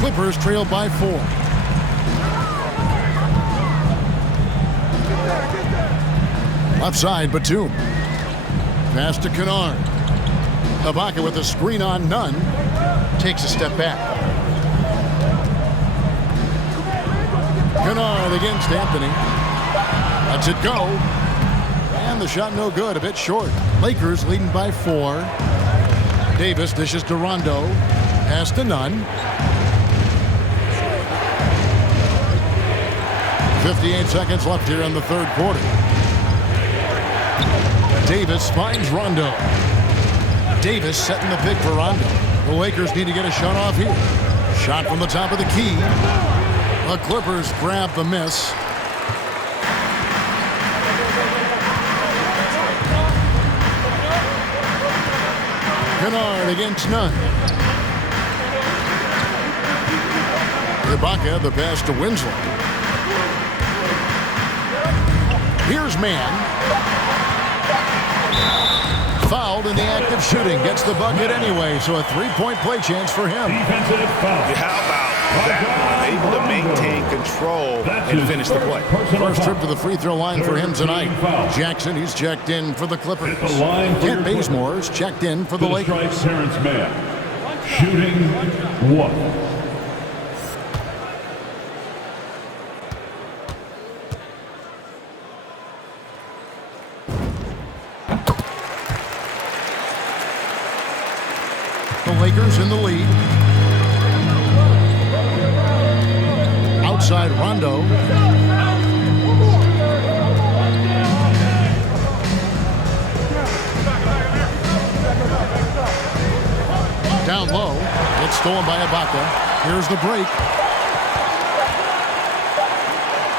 Clippers trail by 4. Left side, Batum. Pass to Kennard. Ibaka with a screen on Nunn. Takes a step back. Kennard against Anthony. Lets it go. And the shot no good, a bit short. Lakers leading by 4. Davis dishes to Rondo. Pass to Nunn. 58 seconds left here in the third quarter. Davis finds Rondo. Davis setting the pick for Rondo. The Lakers need to get a shot off here. Shot from the top of the key. The Clippers grab the miss. Kennard against Nunn. Ibaka, the pass to Winslow. Here's Mann. Fouled in the act of shooting. Gets the bucket anyway, so a 3-point play chance for him. Defensive foul. How about that one? Able to maintain control and finish the play. First trip to the free throw line for him tonight. Jackson, he's checked in for the Clippers. Kent Bazemore's checked in for the Lakers. Terrence Mann. Shooting 1. The Lakers in the lead. Outside Rondo. Down low. It's stolen by Ibaka. Here's the break.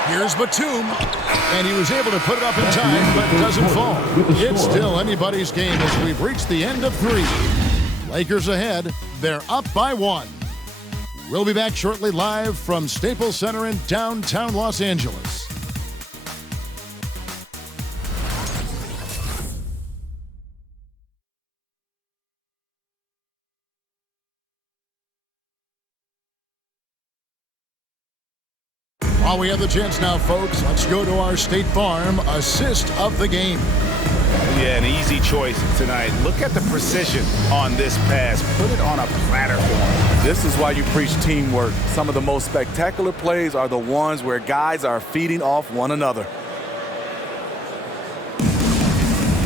Here's Batum. And he was able to put it up in time, but doesn't fall. It's still anybody's game as we've reached the end of 3. Lakers ahead. They're up by 1. We'll be back shortly live from Staples Center in downtown Los Angeles. While we have the chance now, folks, let's go to our State Farm assist of the game. Yeah, an easy choice tonight. Look at the precision on this pass. Put it on a platter for him. This is why you preach teamwork. Some of the most spectacular plays are the ones where guys are feeding off one another.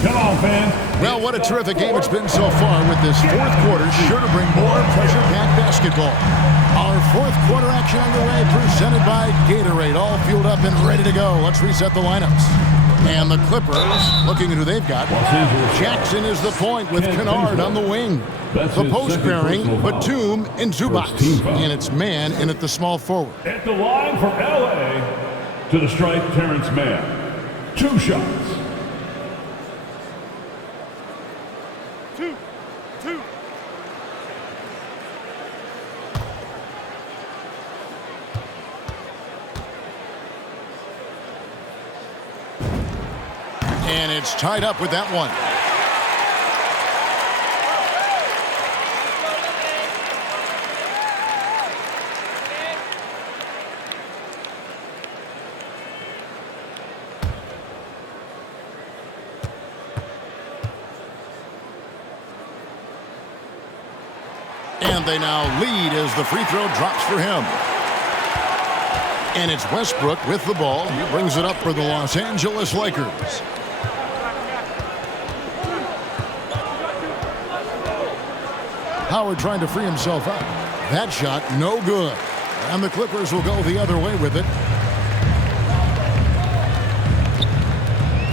Come on, fans. Well, what a terrific game it's been so far with this fourth quarter. Sure to bring more pressure-packed basketball. Our fourth quarter action underway, presented by Gatorade. All fueled up and ready to go. Let's reset the lineups. And the Clippers, looking at who they've got. Jackson is the point with Kennard on the wing. The post pairing, Batum and Zubac. And it's Mann in at the small forward. At the line from L.A. to the stripe, Terrence Mann. 2 shots. 2. And it's tied up with that one. And they now lead as the free throw drops for him. And it's Westbrook with the ball. He brings it up for the Los Angeles Lakers. Howard trying to free himself up. That shot, no good. And the Clippers will go the other way with it.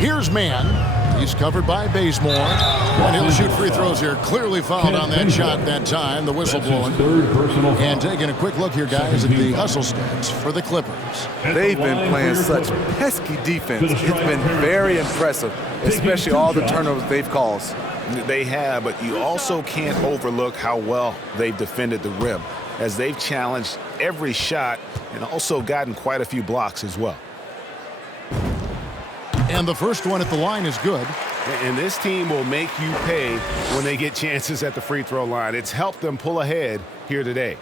Here's Mann. He's covered by Bazemore. And he'll shoot free throws here. Clearly fouled on that shot that time. The whistle blowing. And taking a quick look here, guys, at the hustle stats for the Clippers. They've been playing such pesky defense. It's been very impressive, especially all the turnovers they've caused. They have, but you also can't overlook how well they've defended the rim, as they've challenged every shot and also gotten quite a few blocks as well. And the first one at the line is good. And this team will make you pay when they get chances at the free throw line. It's helped them pull ahead here today.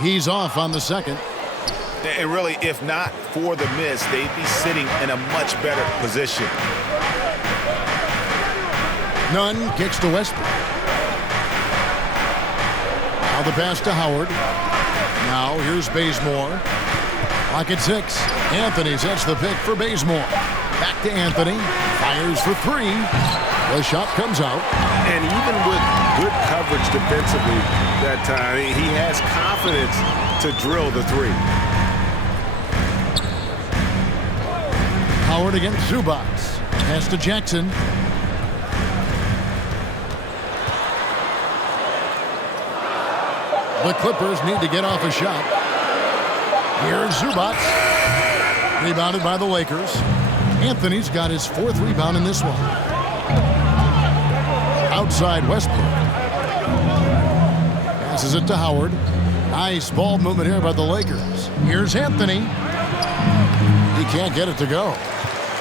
He's off on the second. And really, if not for the miss, they'd be sitting in a much better position. Nunn kicks to Westbrook. Now the pass to Howard. Now here's Bazemore. Clock at 6. Anthony sets the pick for Bazemore. Back to Anthony. Fires for 3. The shot comes out. And even with good coverage defensively that time, he has confidence to drill the 3. Howard against Zubac. Pass to Jackson. The Clippers need to get off a shot. Here's Zubac. Rebounded by the Lakers. Anthony's got his 4th rebound in this one. Outside Westbrook. Passes it to Howard. Nice ball movement here by the Lakers. Here's Anthony. He can't get it to go.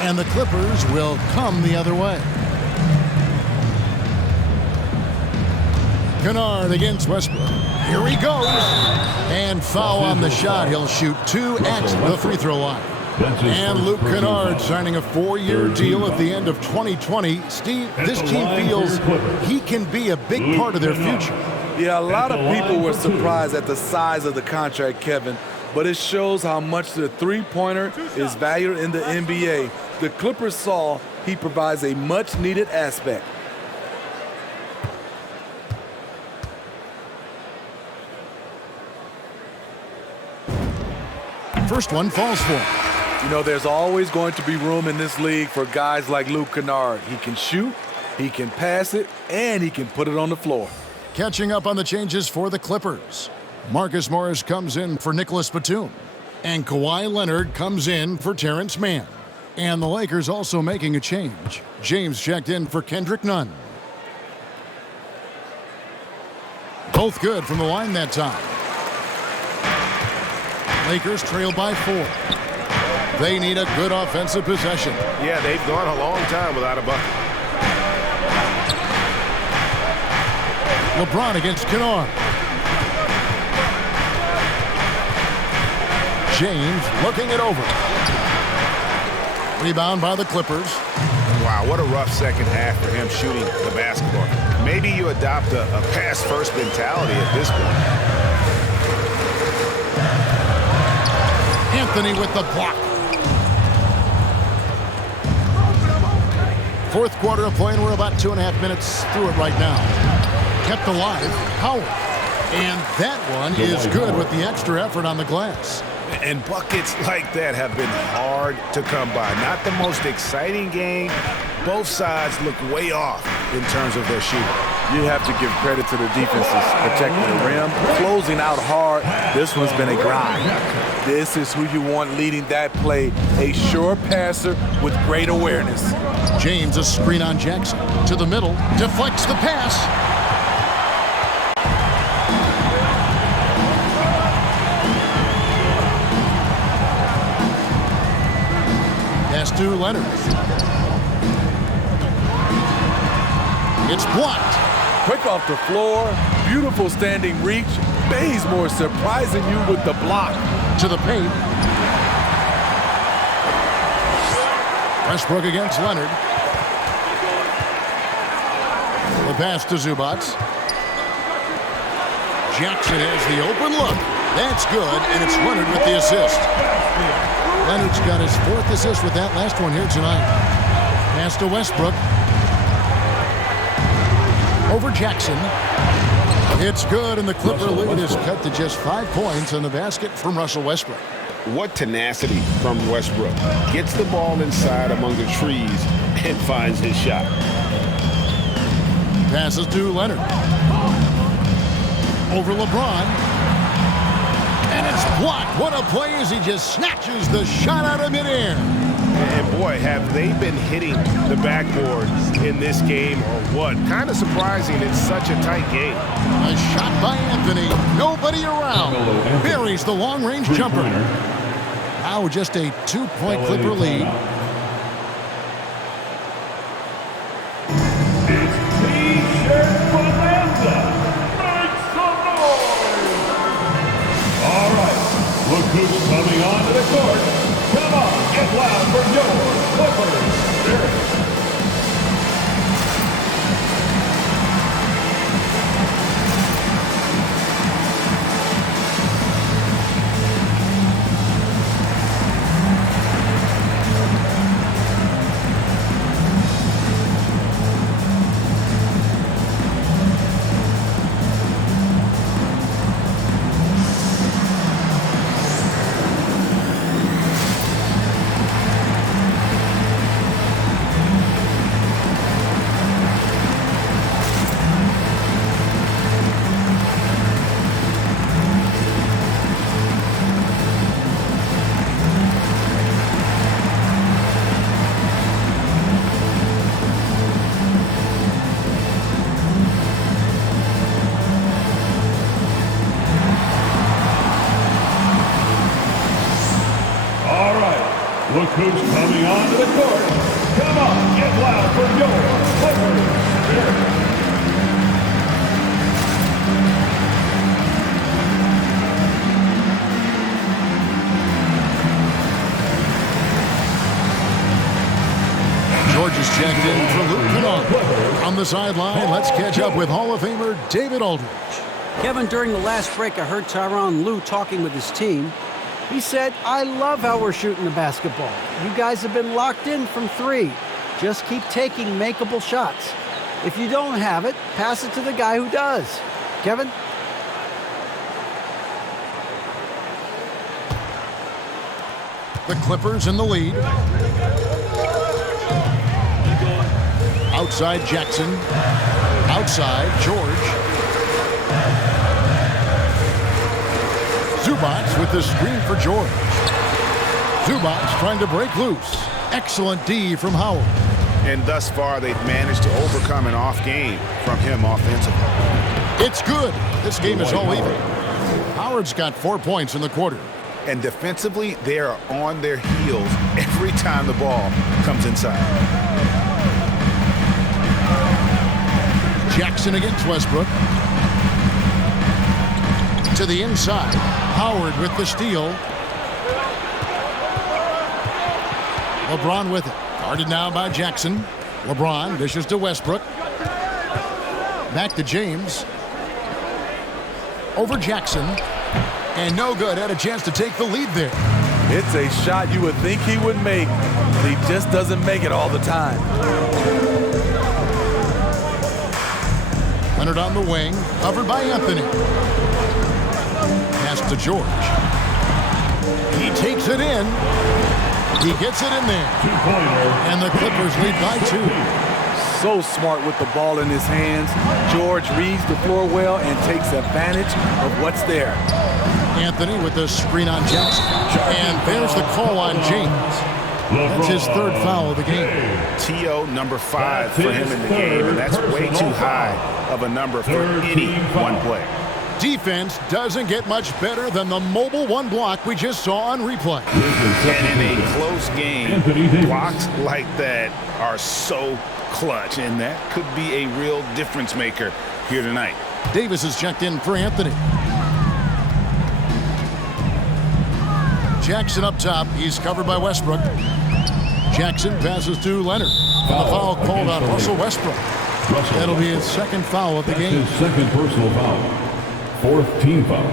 And the Clippers will come the other way. Kennard against Westbrook. Here he goes. And foul on the shot. He'll shoot 2 at the free throw line. And Luke Kennard signing a 4-year deal at the end of 2020. Steve, this team feels he can be a big part of their future. Yeah, a lot of people were surprised at the size of the contract, Kevin. But it shows how much the three-pointer is valued in the NBA. The Clippers saw he provides a much-needed aspect. First one falls for him. You know, there's always going to be room in this league for guys like Luke Kennard. He can shoot, he can pass it, and he can put it on the floor. Catching up on the changes for the Clippers. Marcus Morris comes in for Nicholas Batum. And Kawhi Leonard comes in for Terrence Mann. And the Lakers also making a change. James checked in for Kendrick Nunn. Both good from the line that time. Lakers trail by 4. They need a good offensive possession. Yeah, they've gone a long time without a bucket. LeBron against Kennard. James looking it over. Rebound by the Clippers. Wow, what a rough second half for him shooting the basketball. Maybe you adopt a pass-first mentality at this point. Anthony with the block. 4th quarter of play, and we're about 2.5 minutes through it right now. Kept alive, Howard. And that one is good with the extra effort on the glass. And buckets like that have been hard to come by. Not the most exciting game. Both sides look way off in terms of their shooting. You have to give credit to the defenses, protecting the rim, closing out hard. This one's been a grind. This is who you want leading that play, a sure passer with great awareness. James, a screen on Jackson. To the middle, deflects the pass. Pass to Leonard. It's blocked. Quick off the floor, beautiful standing reach. Bazemore surprising you with the block. To the paint. Westbrook against Leonard. The pass to Zubac. Jackson has the open look. That's good, and it's Leonard with the assist. Leonard's got his 4th assist with that last one here tonight. Pass to Westbrook. Over Jackson. It's good, and the Clipper lead is cut to just 5 points on the basket from Russell Westbrook. What tenacity from Westbrook. Gets the ball inside among the trees and finds his shot. Passes to Leonard. Over LeBron. And it's blocked. What a play as he just snatches the shot out of midair. And boy, have they been hitting the backboard in this game or what? Kind of surprising it's such a tight game. A shot by Anthony. Nobody around. Buries the long-range jumper. Now just a 2-point Clipper lead. It's T-shirt Bonanza. Make some noise. All right, look who's coming onto the court. Come on, get loud for your Clippers. Dirk. Look who's coming onto the court. Come on, get loud for your Clippers. George is checked in for Luka Doncic. On the sideline, let's catch up with Hall of Famer David Aldridge. Kevin, during the last break, I heard Tyronn Lue talking with his team. He said, I love how we're shooting the basketball. You guys have been locked in from 3. Just keep taking makeable shots. If you don't have it, pass it to the guy who does. Kevin? The Clippers in the lead. Outside Jackson. Outside George. Zubac with the screen for George. Zubac trying to break loose. Excellent D from Howard. And thus far, they've managed to overcome an off game from him offensively. It's good. This game is all even. Howard's got 4 points in the quarter. And defensively, they are on their heels every time the ball comes inside. Jackson against Westbrook. To the inside. Howard with the steal. LeBron with it. Guarded now by Jackson. LeBron dishes to Westbrook. Back to James. Over Jackson. And no good. Had a chance to take the lead there. It's a shot you would think he would make, but he just doesn't make it all the time. Leonard on the wing. Covered by Anthony. Pass to George. He takes it in. He gets it in there. And the Clippers lead by 2. So smart with the ball in his hands. George reads the floor well and takes advantage of what's there. Anthony with the screen on Jackson. And there's the call on James. That's his 3rd foul of the game. T.O. number 5 for him in the game, and that's way too high of a number for any one player. Defense doesn't get much better than the mobile one block we just saw on replay. And in a close game, blocks like that are so clutch, and that could be a real difference maker here tonight. Davis is checked in for Anthony. Jackson up top. He's covered by Westbrook. Jackson passes to Leonard. And the foul called on Russell Westbrook. That'll be his 2nd foul of the game. His 2nd personal foul. 4th team foul.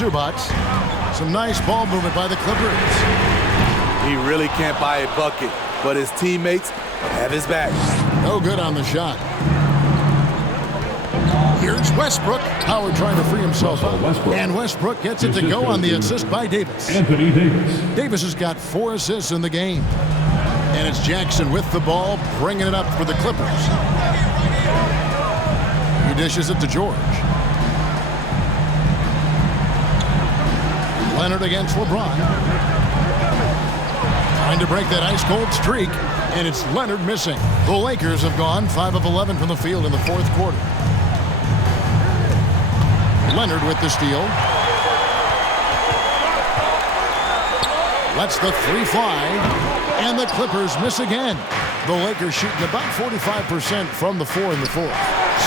Zubac. Some nice ball movement by the Clippers. He really can't buy a bucket, but his teammates have his back. No good on the shot. Here's Westbrook. Howard trying to free himself up. And Westbrook gets it to go on the assist by Davis. Anthony Davis. Davis has got 4 assists in the game. And it's Jackson with the ball, bringing it up for the Clippers. He dishes it to George. Leonard against LeBron. Trying to break that ice-cold streak, and it's Leonard missing. The Lakers have gone 5 of 11 from the field in the fourth quarter. Leonard with the steal. Lets the 3 fly, and the Clippers miss again. The Lakers shooting about 45% from the 4 in the fourth.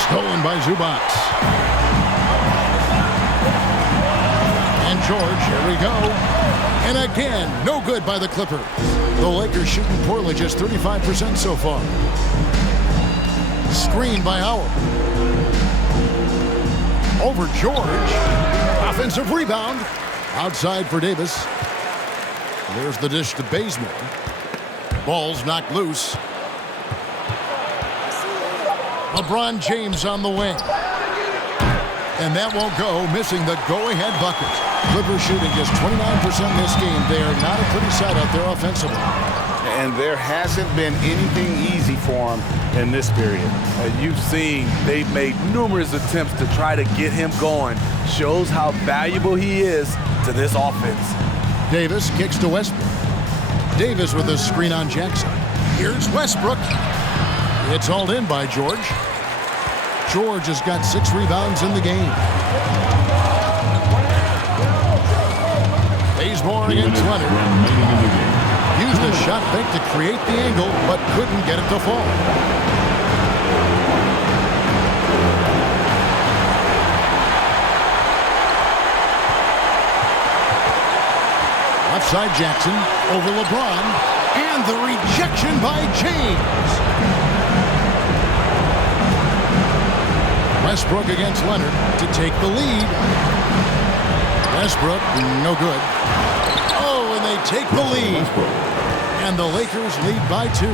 Stolen by Zubac. And George, here we go. And again, no good by the Clippers. The Lakers shooting poorly, just 35% so far. Screen by Howard. Over George. Offensive rebound. Outside for Davis. There's the dish to Bazemore. Ball's knocked loose. LeBron James on the wing. And that won't go, missing the go-ahead bucket. Clippers shooting just 29% in this game. They are not a pretty sight out there offensively. And there hasn't been anything easy for them in this period. You've seen they've made numerous attempts to try to get him going. Shows how valuable he is to this offense. Davis kicks to Westbrook. Davis with a screen on Jackson. Here's Westbrook. It's hauled in by George. George has got 6 rebounds in the game. Bazemore against Leonard. Used a shot fake to create the angle, but couldn't get it to fall. Left side Jackson over LeBron, and the rejection by James. Westbrook against Leonard to take the lead. Westbrook, no good. Oh, and they take the lead. And the Lakers lead by 2.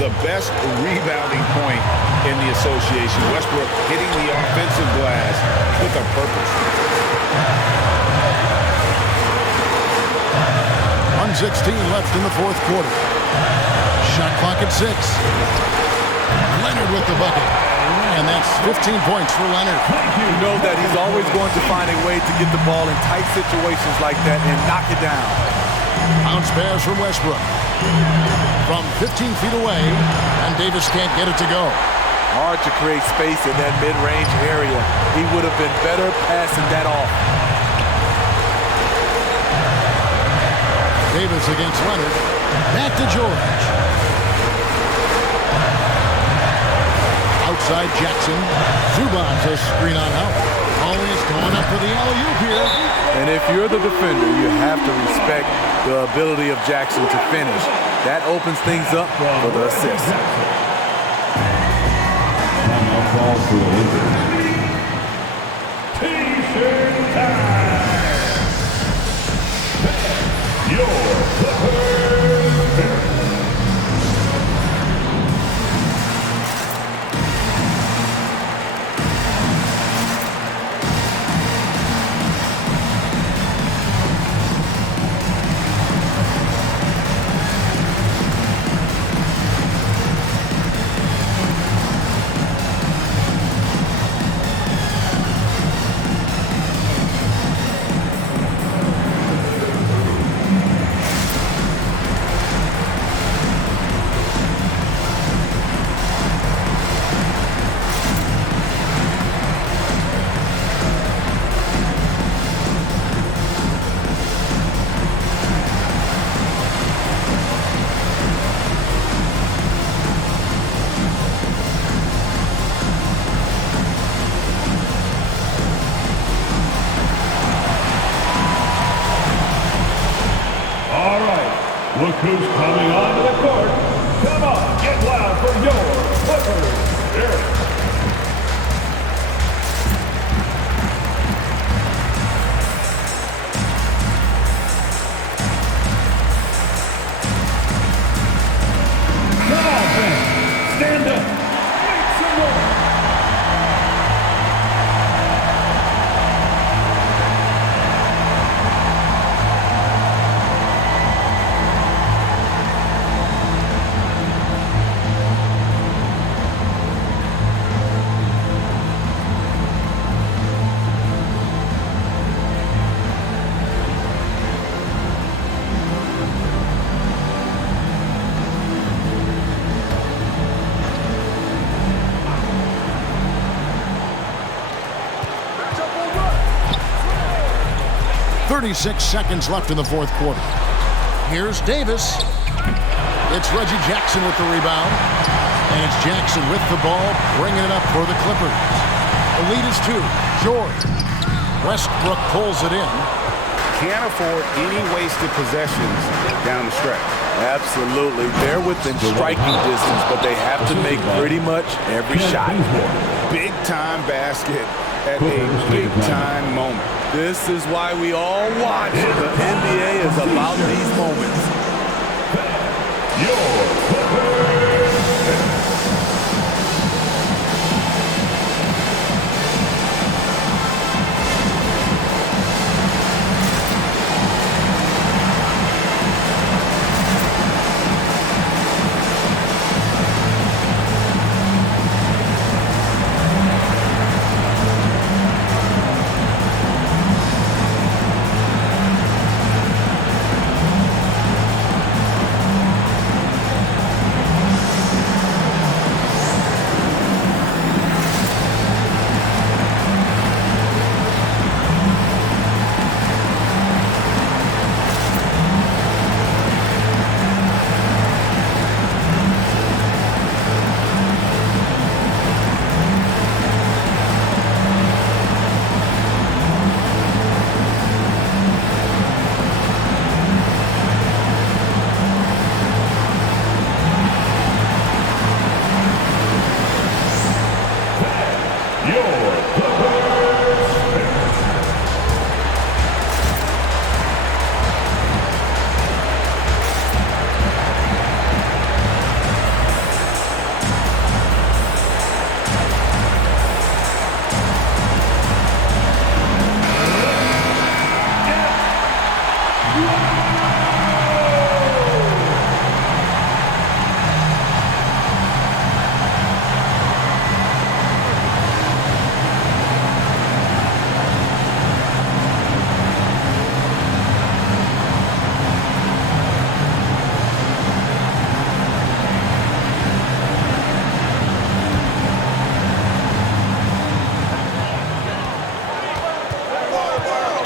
The best rebounding point in the association. Westbrook hitting the offensive glass with a purpose. 1:16 left in the fourth quarter. Shot clock at 6. Leonard with the bucket. And that's 15 points for Leonard. You know that he's always going to find a way to get the ball in tight situations like that and knock it down. Bounce pass from Westbrook. From 15 feet away, and Davis can't get it to go. Hard to create space in that mid-range area. He would have been better passing that off. Davis against Leonard. Back to George. Outside Jackson. Zubac a screen on out. Always going up for the alley-oop here. And if you're the defender, you have to respect the ability of Jackson to finish. That opens things up for the assist. Timeout call for the Lakers. T-shirt time. Your Clippers. Look who's coming onto the court. Come on, get loud for your Clippers. Dirk. Stand up. Make some noise. .36 seconds left in the fourth quarter. Here's Davis. It's Reggie Jackson with the rebound. And it's Jackson with the ball, bringing it up for the Clippers. The lead is 2. George. Westbrook pulls it in. Can't afford any wasted possessions down the stretch. Absolutely. They're within striking distance, but they have to make pretty much every shot. Big-time basket at a big-time moment. This is why we all watch. The NBA is about these moments.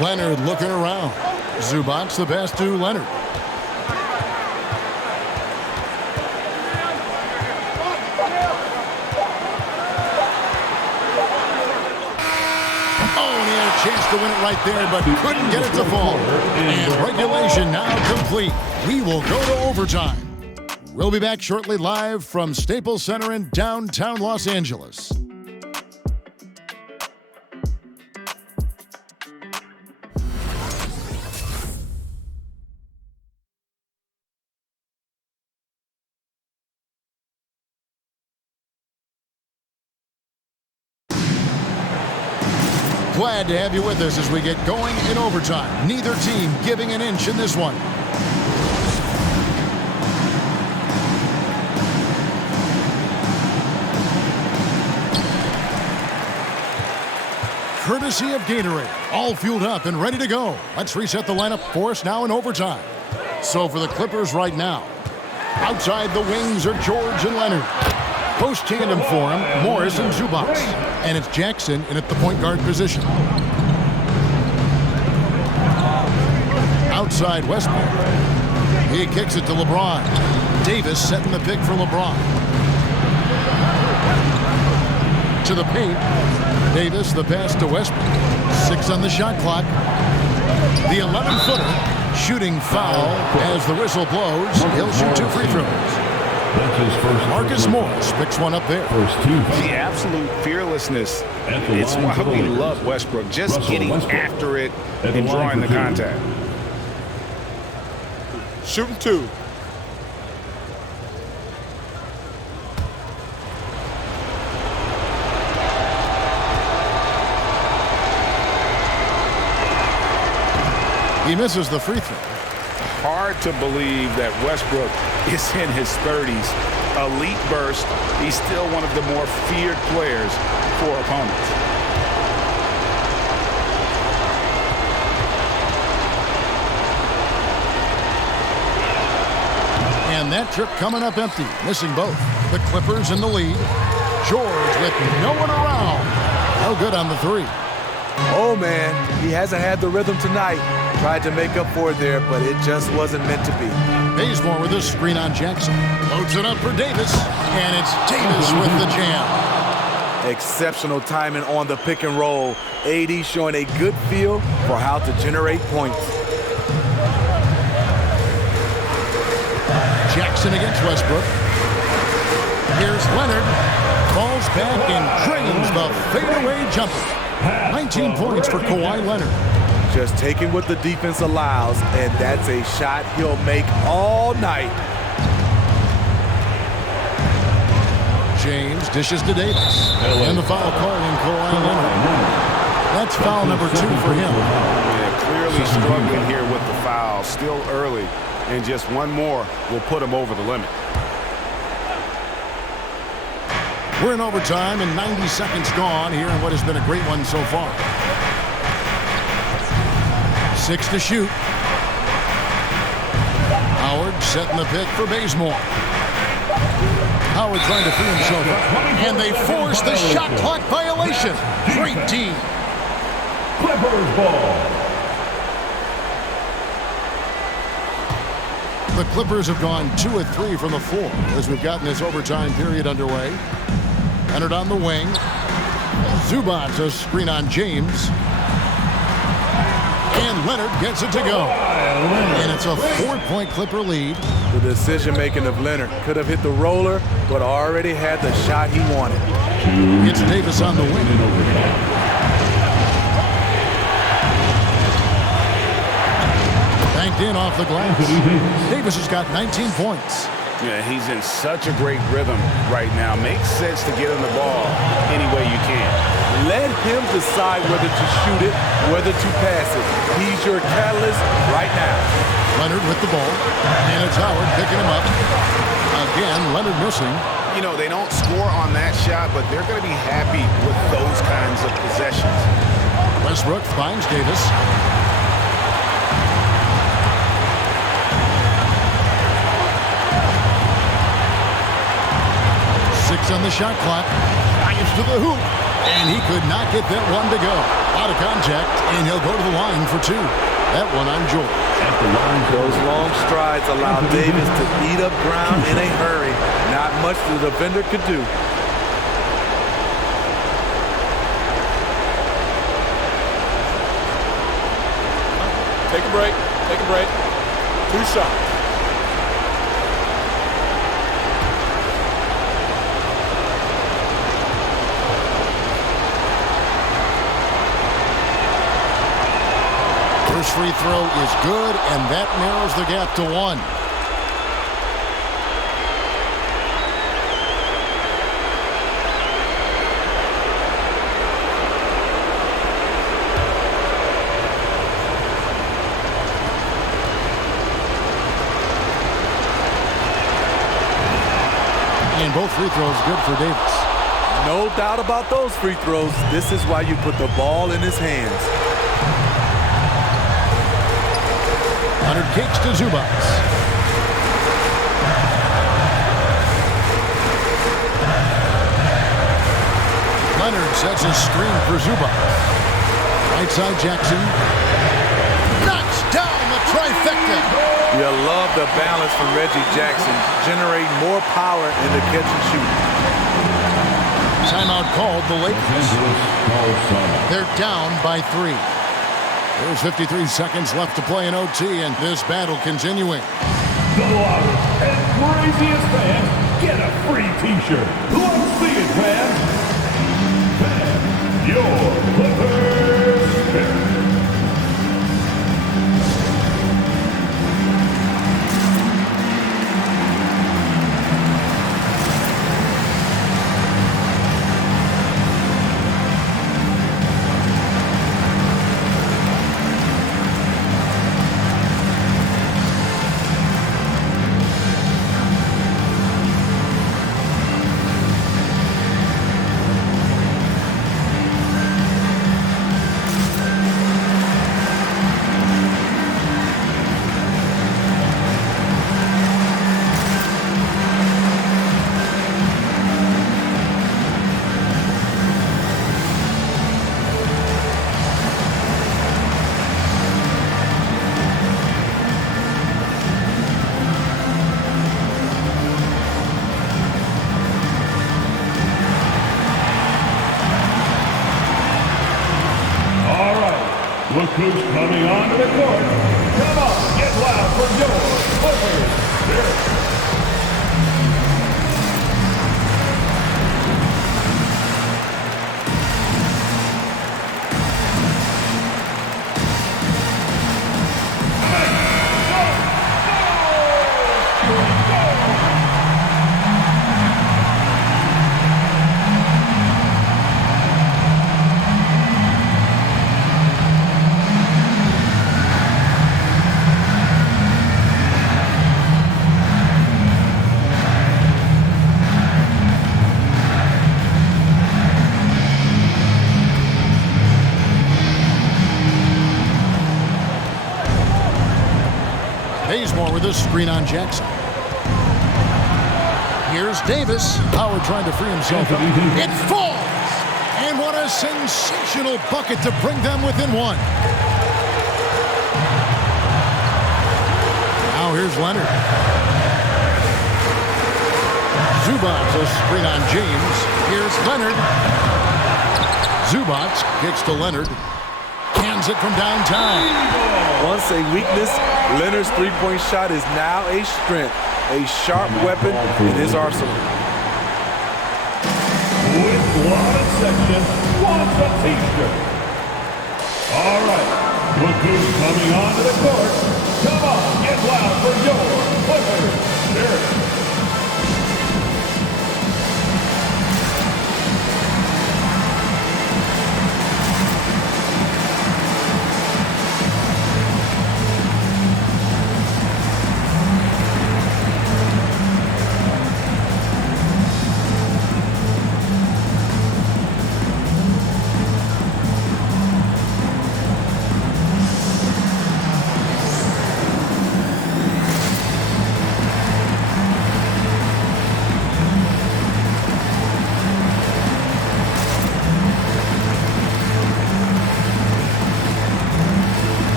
Leonard looking around. Zubac's the pass to Leonard. Oh, and he had a chance to win it right there, but couldn't get it to fall. And regulation now complete. We will go to overtime. We'll be back shortly live from Staples Center in downtown Los Angeles. Glad to have you with us as we get going in overtime. Neither team giving an inch in this one. Courtesy of Gatorade, all fueled up and ready to go. Let's reset the lineup for us now in overtime. So for the Clippers right now, outside the wings are George and Leonard. Post tandem for him, Morris and Zubac. And it's Jackson in at the point guard position. Outside Westbrook. He kicks it to LeBron. Davis setting the pick for LeBron. To the paint. Davis, the pass to Westbrook. 6 on the shot clock. The 11-footer. Shooting foul as the whistle blows. He'll shoot 2 free throws. Marcus Morris picks one up there. The absolute fearlessness. It's why we love Westbrook. Just getting after it and drawing the contact. Shooting 2. He misses the free throw. Hard to believe that Westbrook is in his 30s. Elite burst. He's still one of the more feared players for opponents. And that trip coming up empty, missing both. The Clippers in the lead. George with no one around. No good on the three. Oh, man, he hasn't had the rhythm tonight. Tried to make up for it there, but it just wasn't meant to be. Bazemore with a screen on Jackson. Loads it up for Davis, and it's Davis with the jam. Exceptional timing on the pick and roll. AD showing a good feel for how to generate points. Jackson against Westbrook. Here's Leonard. Falls back and drains the fadeaway jumper. 19 points for Kawhi Leonard. Just taking what the defense allows, and that's a shot he'll make all night. James dishes to Davis. And the foul called on Kawhi Leonard. That's foul number 2 for him. Yeah, clearly struggling here with the foul. Still early, and just one more will put him over the limit. We're in overtime and 90 seconds gone here in what has been a great one so far. 6 to shoot. Howard setting the pick for Bazemore. Howard trying to free himself up. And they force the shot clock violation. Great D. Clippers ball. The Clippers have gone 2 of 3 from the floor as we've gotten this overtime period underway. Leonard on the wing. Zubac a screen on James. And Leonard gets it to go. And it's a 4-point Clipper lead. The decision-making of Leonard could have hit the roller, but already had the shot he wanted. It's Davis on the wing. Banked in off the glass. Davis has got 19 points. Yeah, he's in such a great rhythm right now. Makes sense to get him the ball any way you can. Let him decide whether to shoot it, whether to pass it. He's your catalyst right now. Leonard with the ball, and it's Howard picking him up. Again, Leonard missing. You know, they don't score on that shot, but they're going to be happy with those kinds of possessions. Westbrook finds Davis. On the shot clock, fires to the hoop, and he could not get that one to go. Out of contact, and he'll go to the line for 2. That one on George. Those long strides allow Davis to eat up ground in a hurry. Not much the defender could do. Take a break. Take a break. 2 shots. First free throw is good, and that narrows the gap to 1. And both free throws good for Davis. No doubt about those free throws. This is why you put the ball in his hands. Leonard kicks to Zubac. Leonard sets a screen for Zubac. Right side Jackson. Knocks down the trifecta. You love the balance from Reggie Jackson, generating more power in the catch and shoot. Timeout called the Lakers. They're down by 3. There's 53 seconds left to play in OT, and this battle continuing. The loudest and craziest fans get a free T-shirt. Let's see it, fans. Fans, your Clippers pick. who's coming onto the court. Come on, get loud for your Clippers. Dirk. With a screen on Jackson. Here's Davis. Howard trying to free himself. It falls! And what a sensational bucket to bring them within one. Now here's Leonard. Zubac, a screen on James. Here's Leonard. Zubac kicks to Leonard. Cans it from downtown. Once a weakness, Leonard's three-point shot is now a strength, a sharp weapon in his arsenal. With one section, wants a t-shirt. All right, look who's coming onto the court. Come on, get loud for your Clippers. Dirk.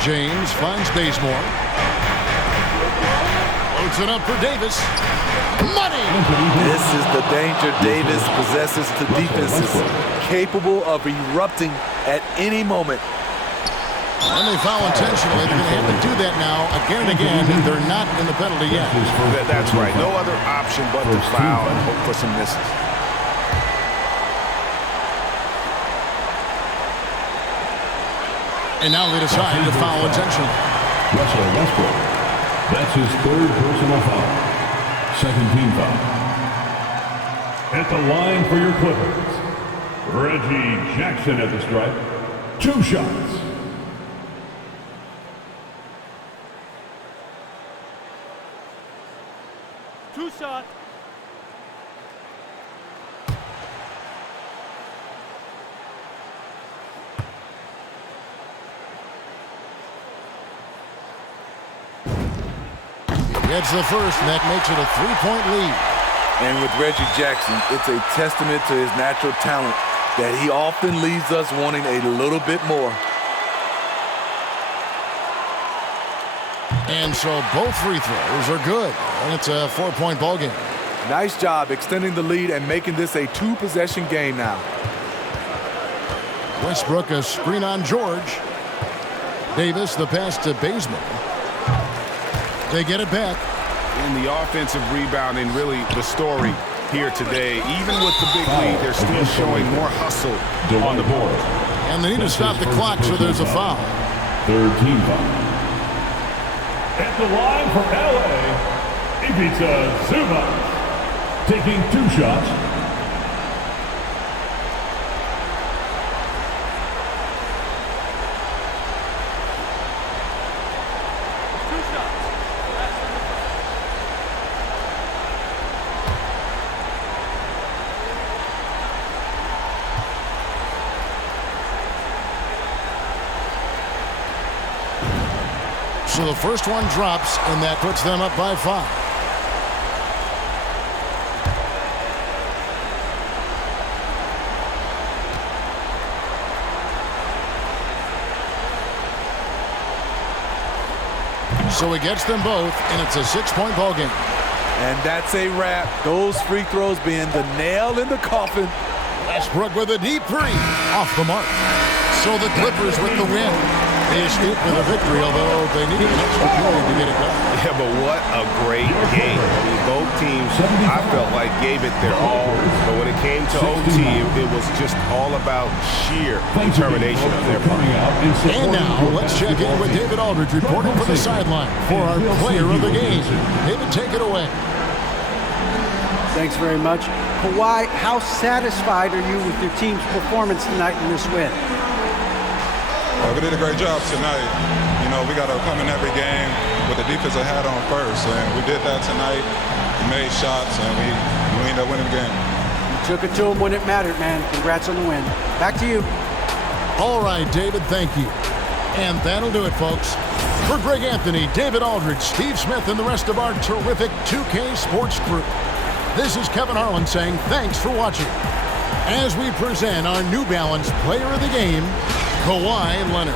James finds Bazemore. Loads it up for Davis. Money! This is the danger Davis possesses to defenses, capable of erupting at any moment. And they foul intentionally. They're going to have to do that now again and again. They're not in the penalty yet. That's right. No other option but to foul and hope for some misses. And now they decide to foul intentionally. Russell Westbrook. That's his third personal foul. Second team foul. At the line for your Clippers, Reggie Jackson at the stripe. 2 shots. Gets the first, and that makes it a 3-point lead. And with Reggie Jackson, it's a testament to his natural talent that he often leaves us wanting a little bit more. And so both free throws are good. And it's a 4-point ball game. Nice job extending the lead and making this a 2-possession game now. Westbrook, a screen on George. Davis, the pass to Bazemore. They get it back. And the offensive rebounding, really the story here today. Even with the big lead, they're still showing more hustle on the board. And they need to stop the clock, so there's a foul. Third team foul. At the line for LA, Ivica Zubac, taking 2 shots. So the first one drops, and that puts them up by 5. So he gets them both, and it's a 6-point ball game. And that's a wrap. Those free throws being the nail in the coffin. Westbrook with a deep 3. Off the mark. So the Clippers with the win. They escaped with a victory, although they needed an extra period to get it done. Yeah, but what a great game. I mean, both teams, I felt like, gave it their all. But when it came to OT, it was just all about sheer determination of their part. And now, let's check in with David Aldridge reporting from the sideline for our player of the game. David, take it away. Thanks very much. Kawhi, how satisfied are you with your team's performance tonight in this win? We did a great job tonight. You know, we got to come in every game with the defensive hat on first, and we did that tonight. We made shots, and we ended up winning the game. You took it to them when it mattered, man. Congrats on the win. Back to you. All right, David, thank you. And that'll do it, folks. For Greg Anthony, David Aldridge, Steve Smith, and the rest of our terrific 2K Sports crew, this is Kevin Harlan saying thanks for watching as we present our New Balance Player of the Game, Kawhi Leonard.